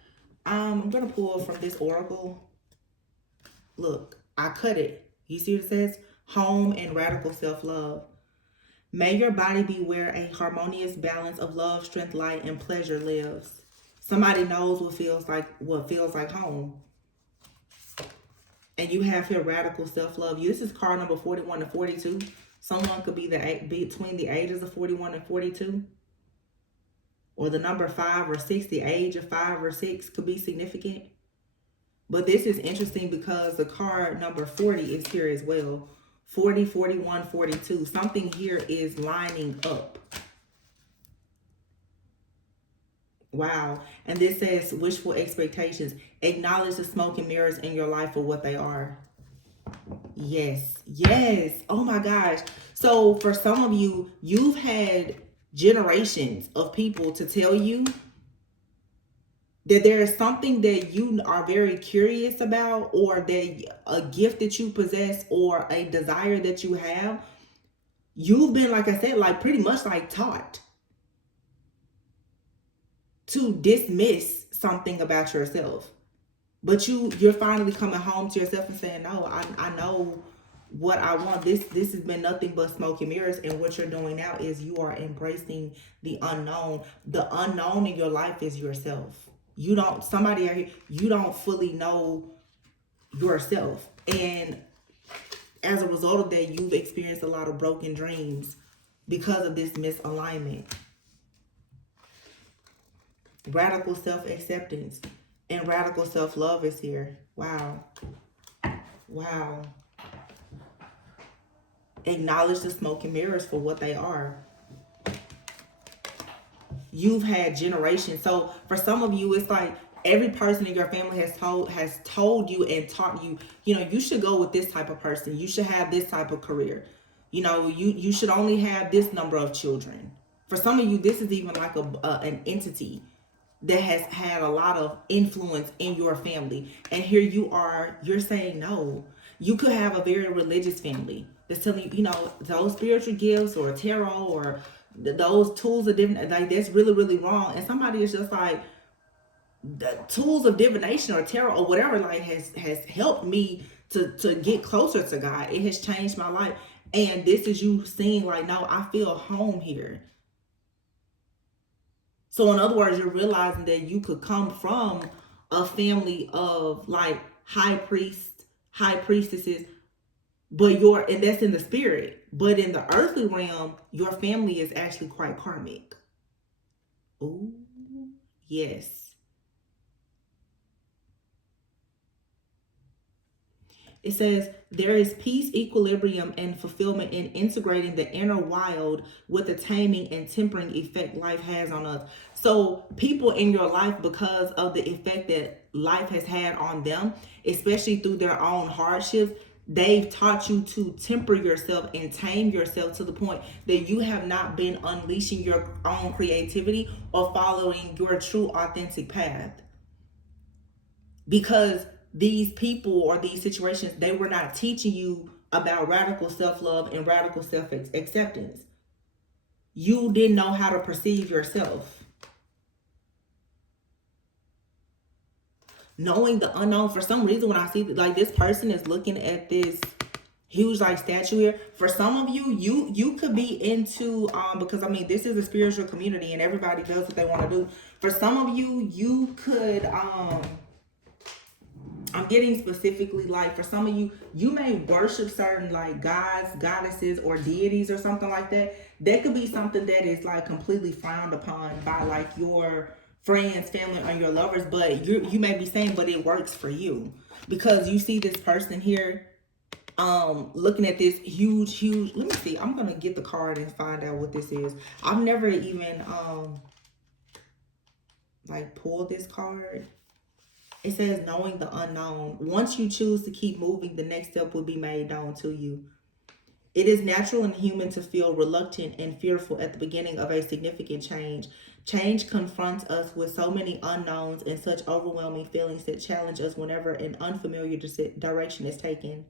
I'm going to pull from this oracle. Look, I cut it. You see what it says? Home and radical self-love. May your body be where a harmonious balance of love, strength, light, and pleasure lives. Somebody knows what feels like home. And you have here radical self-love. This is card number 41 to 42. Someone could be between the ages of 41 and 42. Or the number 5 or 6, the age of 5 or 6 could be significant. But this is interesting because the card number 40 is here as well. 40, 41, 42. Something here is lining up. Wow. And this says wishful expectations. Acknowledge the smoke and mirrors in your life for what they are. Yes, yes. Oh my gosh. So for some of you, you've had generations of people to tell you that there is something that you are very curious about, or that a gift that you possess, or a desire that you have. You've been, like I said, like pretty much like taught to dismiss something about yourself. But you're finally coming home to yourself and saying, no, I know what I want. This has been nothing but smoke and mirrors. And what you're doing now is you are embracing the unknown. The unknown in your life is yourself. You don't, somebody out here, you don't fully know yourself. And as a result of that, you've experienced a lot of broken dreams because of this misalignment. Radical self-acceptance and radical self-love is here. Wow. Wow. Acknowledge the smoke and mirrors for what they are. You've had generations. So for some of you, it's like every person in your family has told you and taught you, you know, you should go with this type of person. You should have this type of career. You know, you should only have this number of children. For some of you, this is even like an entity that has had a lot of influence in your family. And here you are, you're saying no. You could have a very religious family that's telling you, you know, those spiritual gifts or tarot or those tools of different, like that's really, really wrong. And somebody is just like, the tools of divination or tarot or whatever, like has helped me to get closer to God. It has changed my life. And this is you seeing like, no, I feel home here. So in other words, you're realizing that you could come from a family of like high priests, high priestesses, but and that's in the spirit. But in the earthly realm, your family is actually quite karmic. Ooh, yes. It says there is peace, equilibrium, and fulfillment in integrating the inner wild with the taming and tempering effect life has on us. So, people in your life, because of the effect that life has had on them, especially through their own hardships, they've taught you to temper yourself and tame yourself to the point that you have not been unleashing your own creativity or following your true, authentic path. Because these people or these situations, they were not teaching you about radical self-love and radical self-acceptance. You didn't know how to perceive yourself. Knowing the unknown, for some reason when I see like this person is looking at this huge like statue here, for some of you, you could be into because I mean this is a spiritual community and everybody does what they want to do. For some of you, you could I'm getting specifically like for some of you, you may worship certain like gods, goddesses, or deities or something like that. That could be something that is like completely frowned upon by like your friends, family, or your lovers. But you may be saying, but it works for you because you see this person here, looking at this huge. Let me see. I'm gonna get the card and find out what this is. I've never even like pulled this card. It says knowing the unknown. Once you choose to keep moving, the next step will be made known to you. It is natural and human to feel reluctant and fearful at the beginning of a significant change. Change confronts us with so many unknowns and such overwhelming feelings that challenge us whenever an unfamiliar direction is taken.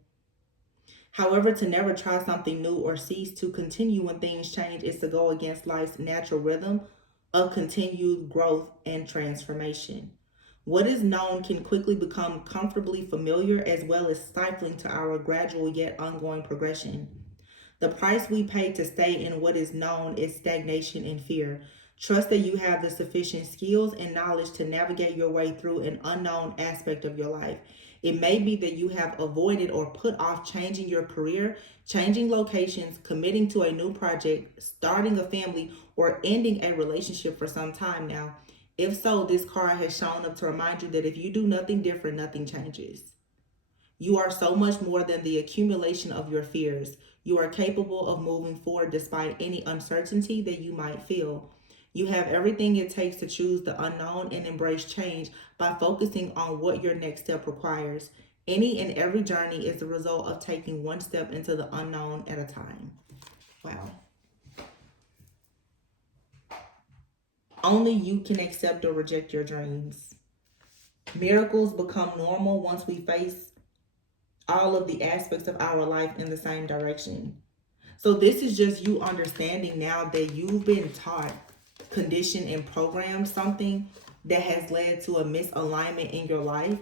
However, to never try something new or cease to continue when things change is to go against life's natural rhythm of continued growth and transformation. What is known can quickly become comfortably familiar as well as stifling to our gradual yet ongoing progression. The price we pay to stay in what is known is stagnation and fear. Trust that you have the sufficient skills and knowledge to navigate your way through an unknown aspect of your life. It may be that you have avoided or put off changing your career, changing locations, committing to a new project, starting a family, or ending a relationship for some time now. If so, this card has shown up to remind you that if you do nothing different, nothing changes. You are so much more than the accumulation of your fears. You are capable of moving forward despite any uncertainty that you might feel. You have everything it takes to choose the unknown and embrace change by focusing on what your next step requires. Any and every journey is the result of taking one step into the unknown at a time. Wow. Only you can accept or reject your dreams. Miracles become normal once we face all of the aspects of our life in the same direction. So this is just you understanding now that you've been taught, conditioned, and programmed something that has led to a misalignment in your life.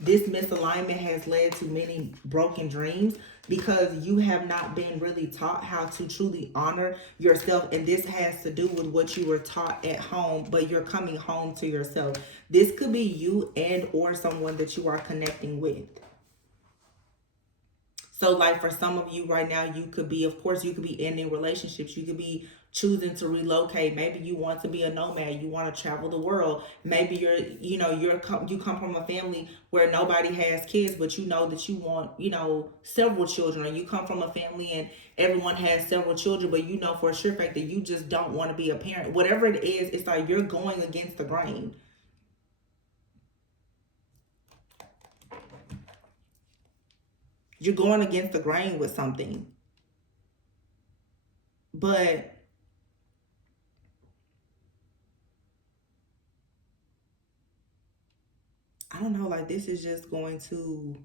This misalignment has led to many broken dreams because you have not been really taught how to truly honor yourself. And this has to do with what you were taught at home, but you're coming home to yourself. This could be you and or someone that you are connecting with. So like for some of you right now, you could be, of course, you could be ending relationships. You could be choosing to relocate. Maybe you want to be a nomad. You want to travel the world. Maybe you come from a family where nobody has kids, but you know that you want, several children. Or you come from a family and everyone has several children, but you know for a sure fact that you just don't want to be a parent. Whatever it is, it's like you're going against the grain. You're going against the grain with something. But I don't know, like this is just going to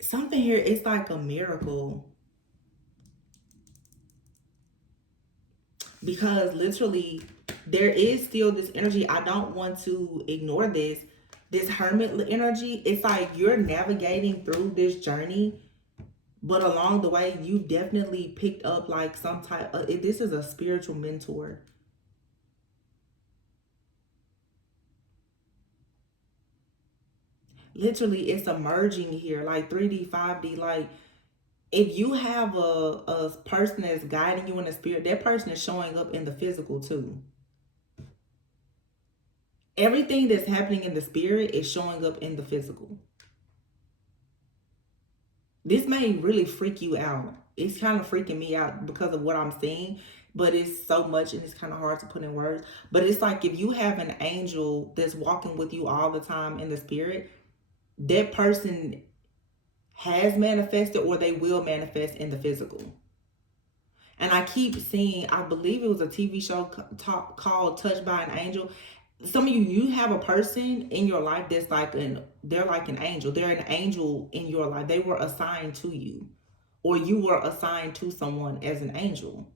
something here. It's like a miracle because literally there is still this energy. I don't want to ignore this hermit energy. It's like you're navigating through this journey, but along the way you definitely picked up like some type of, this is a spiritual mentor. Literally it's emerging here like 3D 5D. Like if you have a person that's guiding you in the spirit, that person is showing up in the physical too. Everything that's happening in the spirit is showing up in the physical. This may really freak you out. It's kind of freaking me out because of what I'm seeing, but it's so much and it's kind of hard to put in words. But it's like if you have an angel that's walking with you all the time in the spirit, that person has manifested or they will manifest in the physical. And I keep seeing, I believe it was a TV show called Touched by an Angel. Some of you have a person in your life that's like they're like an angel. They're an angel in your life. They were assigned to you, or you were assigned to someone as an angel.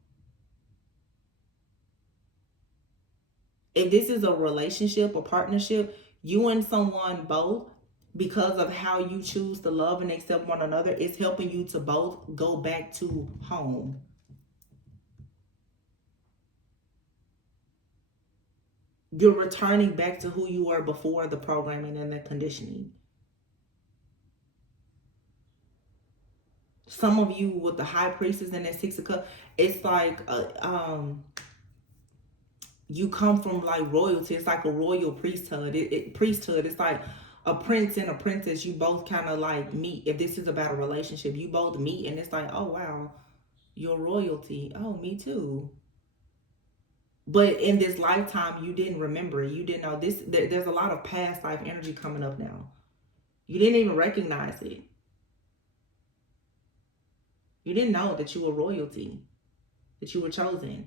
If this is a relationship or partnership, you and someone both, because of how you choose to love and accept one another, it's helping you to both go back to home. You're returning back to who you were before the programming and the conditioning. Some of you with the high priestess and that 6 of cups, it's like you come from like royalty. It's like a royal priesthood. Priesthood. It's like a prince and a princess. You both kind of like meet. If this is about a relationship, you both meet, and it's like, oh wow, you're royalty. Oh, me too. But in this lifetime, you didn't remember it. You didn't know this. There's a lot of past life energy coming up now. You didn't even recognize it. You didn't know that you were royalty, that you were chosen.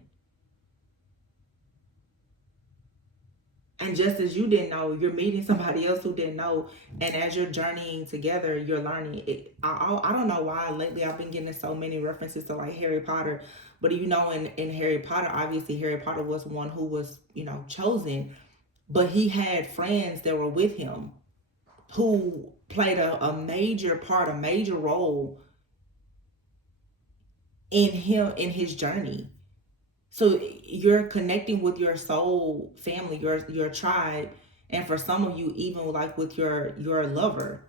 And just as you didn't know, you're meeting somebody else who didn't know. And as you're journeying together, you're learning. I don't know why lately I've been getting so many references to like Harry Potter. But in Harry Potter, obviously Harry Potter was one who was, chosen. But he had friends that were with him who played a major part, a major role in his journey. So you're connecting with your soul family, your tribe, and for some of you, even like with your lover,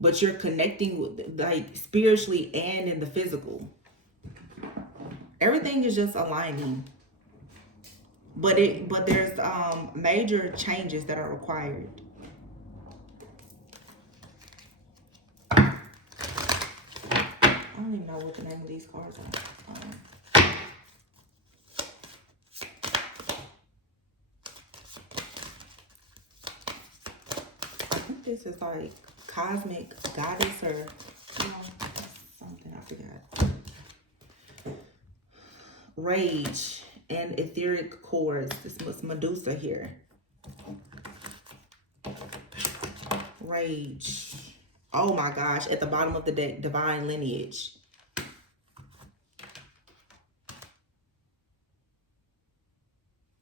but you're connecting with like spiritually and in the physical. Everything is just aligning, but there's major changes that are required. I don't even know what the name of these cards are. I think this is like cosmic goddess or something, I forgot. Rage and etheric chords. This was Medusa here. Rage. Oh my gosh, at the bottom of the deck, divine lineage.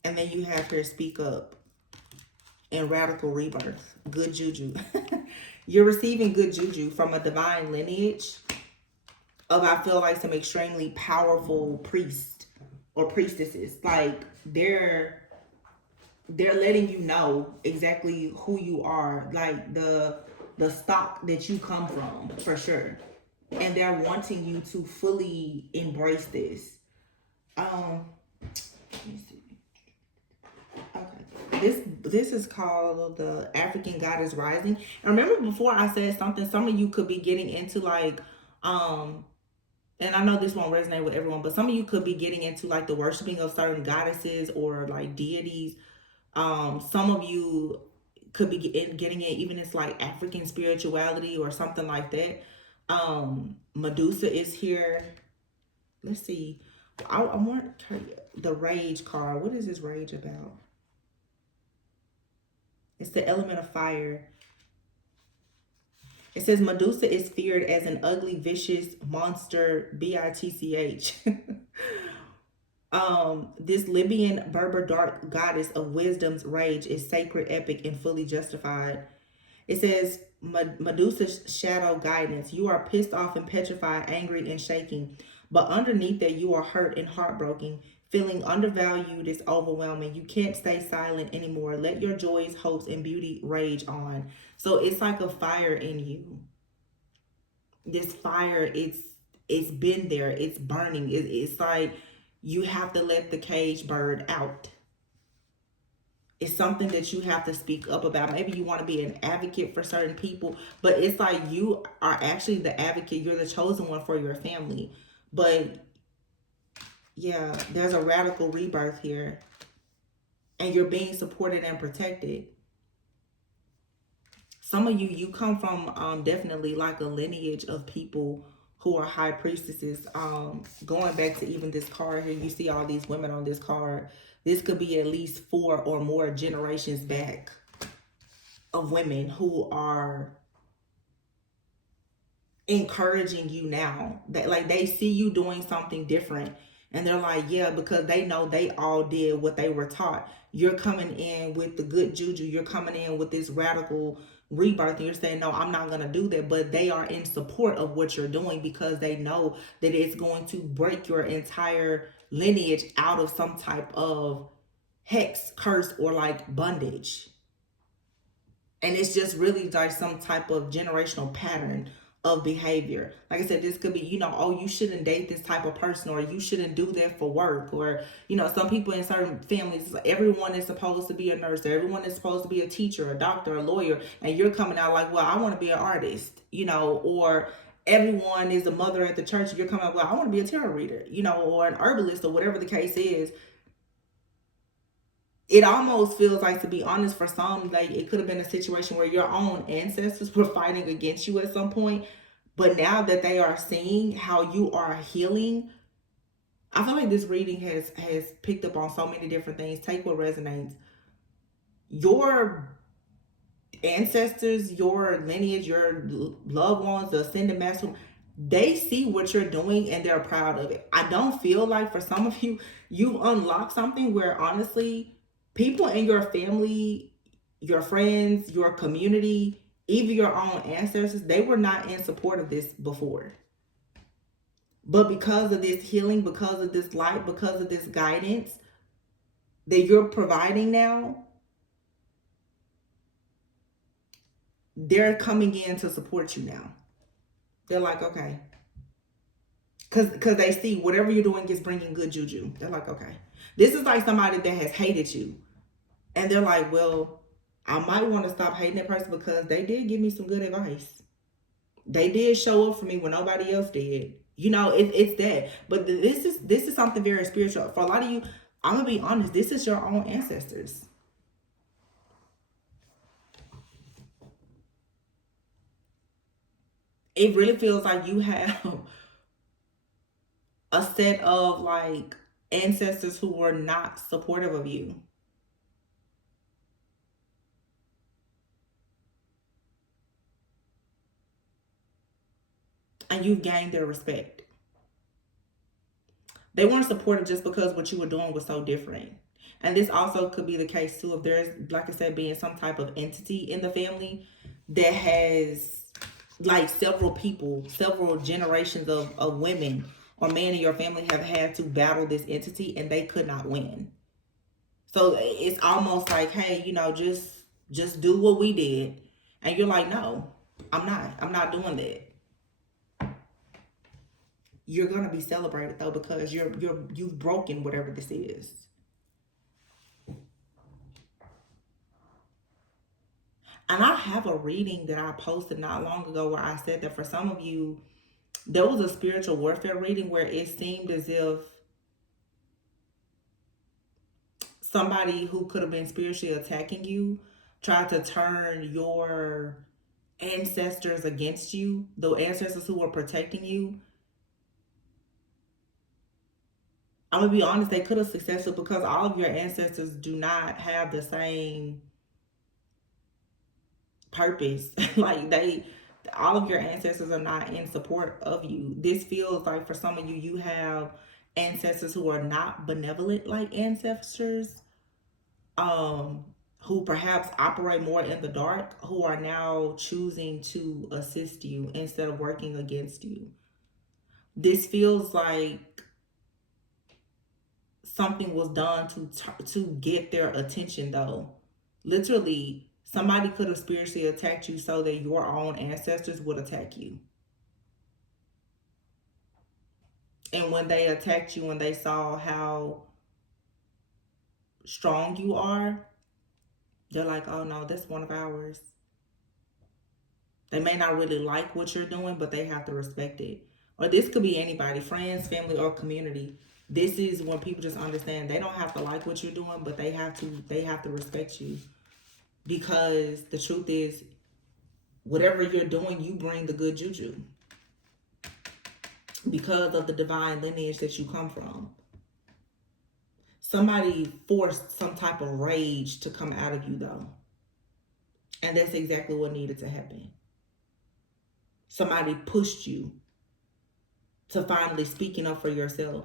And then you have her speak up and radical rebirth. Good juju. You're receiving good juju from a divine lineage of, I feel like, some extremely powerful priests or priestesses. Like they're letting you know exactly who you are, like the stock that you come from, for sure. And they're wanting you to fully embrace this. Let me see. Okay. This is called the African Goddess Rising. And remember before I said something, some of you could be getting into like and I know this won't resonate with everyone, but some of you could be getting into like the worshiping of certain goddesses or like deities. Some of you could be getting it even as like African spirituality or something like that. Medusa is here. Let's see. I want the rage card. What is this rage about? It's the element of fire. It says Medusa is feared as an ugly, vicious monster, bitch. This Libyan Berber dark goddess of wisdom's rage is sacred, epic, and fully justified. It says Medusa's shadow guidance. You are pissed off and petrified, angry and shaking. But underneath that, you are hurt and heartbroken. Feeling undervalued is overwhelming. You can't stay silent anymore. Let your joys, hopes, and beauty rage on. So it's like a fire in you. This fire, it's been there. It's burning. It's like you have to let the cage bird out. It's something that you have to speak up about. Maybe you want to be an advocate for certain people, but it's like you are actually the advocate. You're the chosen one for your family. But yeah, there's a radical rebirth here. And you're being supported and protected. Some of you come from definitely like a lineage of people who are high priestesses. Going back to even this card here, you see all these women on this card. This could be at least 4 or more generations back of women who are encouraging you now. That like they see you doing something different. And they're like, yeah, because they know they all did what they were taught. You're coming in with the good juju. You're coming in with this radical rebirth. And you're saying, no, I'm not going to do that. But they are in support of what you're doing because they know that it's going to break your entire lineage out of some type of hex, curse, or like bondage. And it's just really like some type of generational pattern of behavior. Like I said, this could be, you know, oh, you shouldn't date this type of person, or you shouldn't do that for work, or, you know, some people in certain families, everyone is supposed to be a nurse, or everyone is supposed to be a teacher, a doctor, a lawyer, and you're coming out like, well, I want to be an artist, you know, or everyone is a mother at the church, and you're coming out, well, I want to be a tarot reader, you know, or an herbalist, or whatever the case is. It almost feels like, to be honest, for some, like it could have been a situation where your own ancestors were fighting against you at some point. But now that they are seeing how you are healing, I feel like this reading has picked up on so many different things. Take what resonates. Your ancestors, your lineage, your loved ones, the ascended master, they see what you're doing and they're proud of it. I don't feel like for some of you, you've unlocked something where honestly, people in your family, your friends, your community, even your own ancestors, they were not in support of this before. But because of this healing, because of this light, because of this guidance that you're providing now, they're coming in to support you now. They're like, okay. Because they see whatever you're doing is bringing good juju. They're like, okay. This is like somebody that has hated you. And they're like, well, I might want to stop hating that person because they did give me some good advice. They did show up for me when nobody else did. It's that. But this is something very spiritual. For a lot of you, I'm going to be honest, this is your own ancestors. It really feels like you have a set of like ancestors who were not supportive of you. And you've gained their respect. They weren't supportive just because what you were doing was so different. And this also could be the case too if there's, like I said, being some type of entity in the family that has like several people, several generations of women or men in your family have had to battle this entity and they could not win. So it's almost like, hey, just do what we did. And you're like, no, I'm not doing that. You're gonna be celebrated though because you've broken whatever this is. And I have a reading that I posted not long ago where I said that for some of you, there was a spiritual warfare reading where it seemed as if somebody who could have been spiritually attacking you tried to turn your ancestors against you, the ancestors who were protecting you. I'm gonna be honest, they could have successfully because all of your ancestors do not have the same purpose. Like all of your ancestors are not in support of you. This feels like for some of you, you have ancestors who are not benevolent like ancestors, who perhaps operate more in the dark, who are now choosing to assist you instead of working against you. This feels like something was done to get their attention though. Literally, somebody could have spiritually attacked you so that your own ancestors would attack you. And when they attacked you and they saw how strong you are, they're like, oh no, that's one of ours. They may not really like what you're doing, but they have to respect it. Or this could be anybody, friends, family, or community. This is when people just understand they don't have to like what you're doing, but they have to respect you. Because the truth is, whatever you're doing, you bring the good juju. Because of the divine lineage that you come from. Somebody forced some type of rage to come out of you though. And that's exactly what needed to happen. Somebody pushed you to finally speaking up for yourself.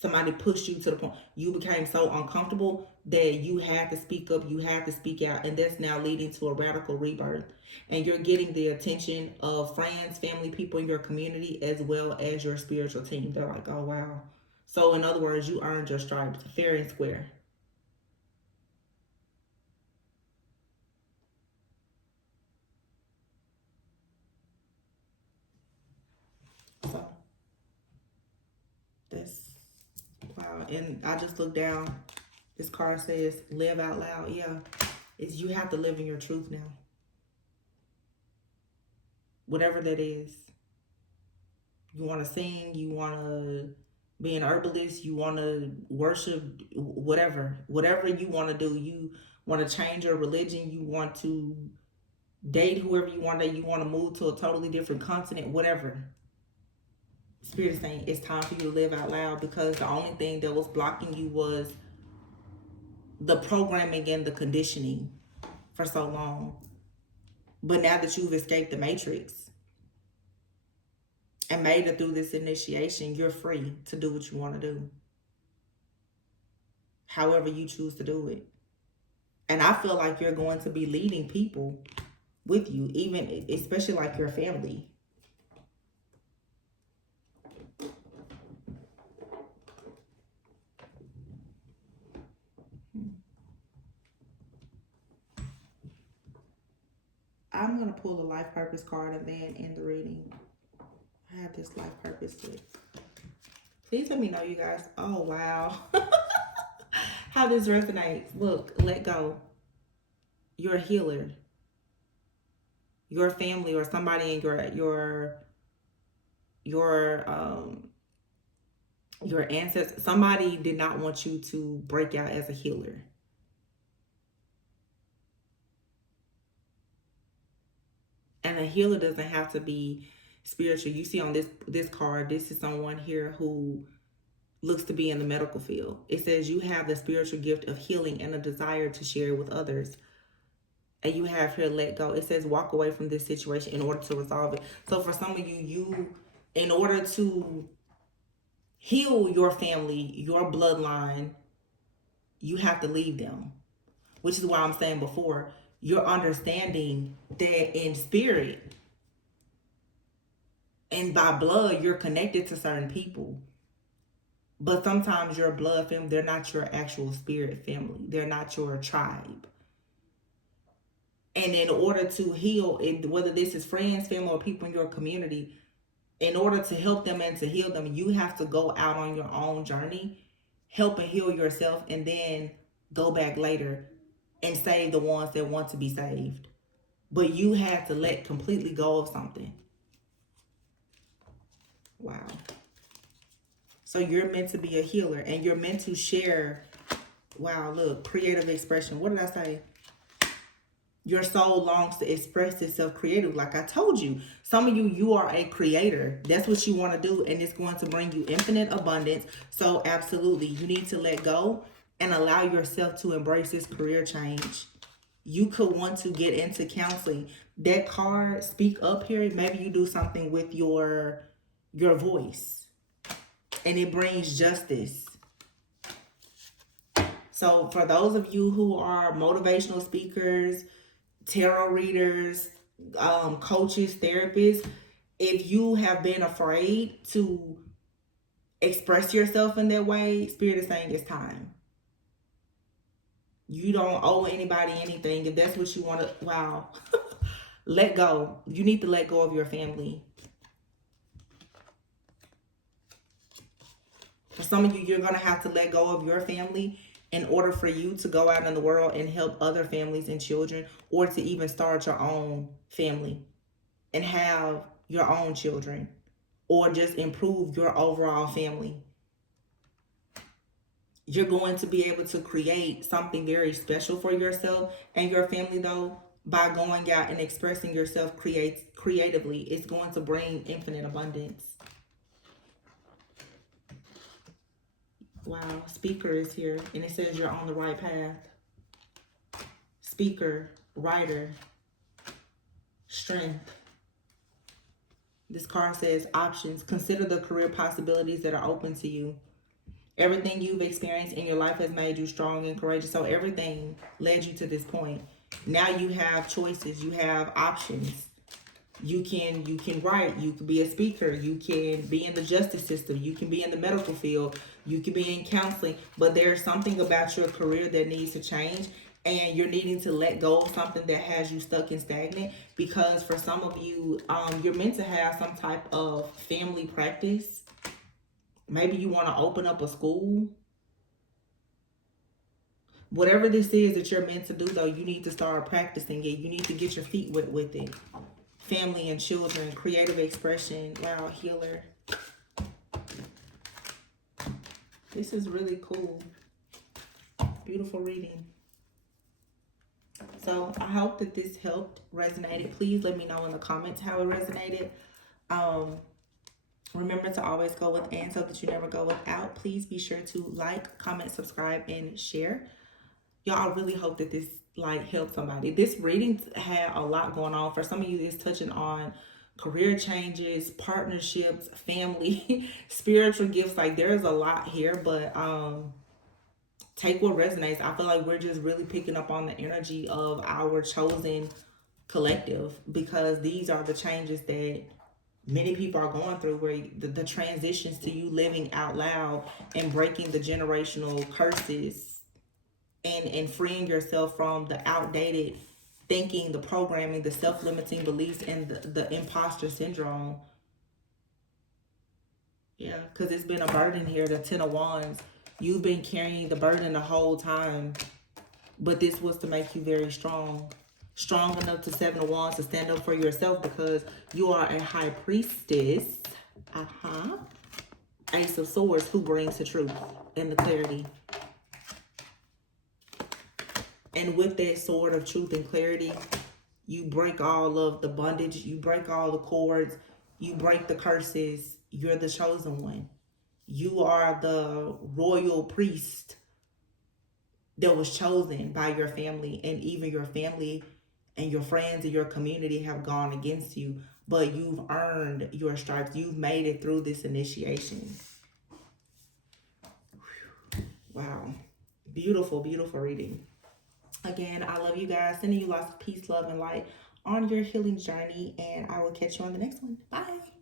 Somebody pushed you to the point you became so uncomfortable that you had to speak up, you had to speak out, and that's now leading to a radical rebirth. And you're getting the attention of friends, family, people in your community, as well as your spiritual team. They're like, oh, wow. So in other words, you earned your stripes fair and square. So that's wow. And I just looked down. This card says, live out loud. Yeah. You have to live in your truth now. Whatever that is. You want to sing, you want to be an herbalist, you want to worship, whatever you want to do. You want to change your religion, you want to date whoever you want to, you want to move to a totally different continent, whatever. Spirit is saying it's time for you to live out loud, because the only thing that was blocking you was the programming and the conditioning for so long. But now that you've escaped the matrix and made it through this initiation, you're free to do what you want to do. However you choose to do it. And I feel like you're going to be leading people with you, even especially like your family. I'm going to pull a life purpose card and then end the reading. I have this life purpose deck. Please let me know, you guys. Oh, wow. How this resonates. Look, let go. You're a healer. Your family or somebody in your your ancestors, somebody did not want you to break out as a healer. And a healer doesn't have to be spiritual. You see on this card, this is someone here who looks to be in the medical field. It says you have the spiritual gift of healing and a desire to share it with others. And you have here let go. It says walk away from this situation in order to resolve it. So for some of you, in order to heal your family, your bloodline, you have to leave them. Which is why I'm saying before, you're understanding that in spirit and by blood, you're connected to certain people. But sometimes your blood family, they're not your actual spirit family. They're not your tribe. And in order to heal, whether this is friends, family, or people in your community, in order to help them and to heal them, you have to go out on your own journey, help and heal yourself, and then go back later and save the ones that want to be saved. But you have to let completely go of something. Wow. So you're meant to be a healer, and you're meant to share. Wow, look, creative expression. What did I say? Your soul longs to express itself creatively. Like I told you, some of you are a creator. That's what you want to do, and it's going to bring you infinite abundance. So absolutely, you need to let go and allow yourself to embrace this career change. You could want to get into counseling. That card, speak up here. Maybe you do something with your voice, and it brings justice. So for those of you who are motivational speakers, tarot readers, coaches, therapists, if you have been afraid to express yourself in that way, Spirit is saying it's time. You don't owe anybody anything. If that's what you want to, wow. Let go. You need to let go of your family. For some of you, you're going to have to let go of your family in order for you to go out in the world and help other families and children, or to even start your own family and have your own children, or just improve your overall family. You're going to be able to create something very special for yourself and your family, though, by going out and expressing yourself creatively. It's going to bring infinite abundance. Wow, speaker is here, and it says you're on the right path. Speaker, writer, strength. This card says options. Consider the career possibilities that are open to you. Everything you've experienced in your life has made you strong and courageous. So everything led you to this point. Now you have choices. You have options. You can write. You can be a speaker. You can be in the justice system. You can be in the medical field. You can be in counseling. But there's something about your career that needs to change. And you're needing to let go of something that has you stuck and stagnant. Because for some of you, you're meant to have some type of family practice. Maybe you want to open up a school. Whatever this is that you're meant to do, though, you need to start practicing it. You need to get your feet wet with it. Family and children, creative expression. Wow, healer. This is really cool. Beautiful reading. So I hope that this helped, resonated. Please let me know in the comments how it resonated. Remember to always go with and so that you never go without. Please be sure to like, comment, subscribe, and share. Y'all, I really hope that this help somebody. This reading had a lot going on. For some of you, it's touching on career changes, partnerships, family, spiritual gifts. There's a lot here, but take what resonates. I feel like we're just really picking up on the energy of our chosen collective, because these are the changes that many people are going through, where the transitions to you living out loud and breaking the generational curses and freeing yourself from the outdated thinking, the programming, the self-limiting beliefs, and the imposter syndrome. Yeah, because it's been a burden here, the 10 of Wands. You've been carrying the burden the whole time, but this was to make you very strong. Strong enough to 7 of Wands to stand up for yourself, because you are a high priestess. Ace of Swords, who brings the truth and the clarity. And with that sword of truth and clarity, you break all of the bondage, you break all the cords, you break the curses. You're the chosen one. You are the royal priest that was chosen by your family, and even your family and your friends and your community have gone against you, but you've earned your stripes. You've made it through this initiation. Wow. Beautiful, beautiful reading. Again, I love you guys. Sending you lots of peace, love, and light on your healing journey, and I will catch you on the next one. Bye.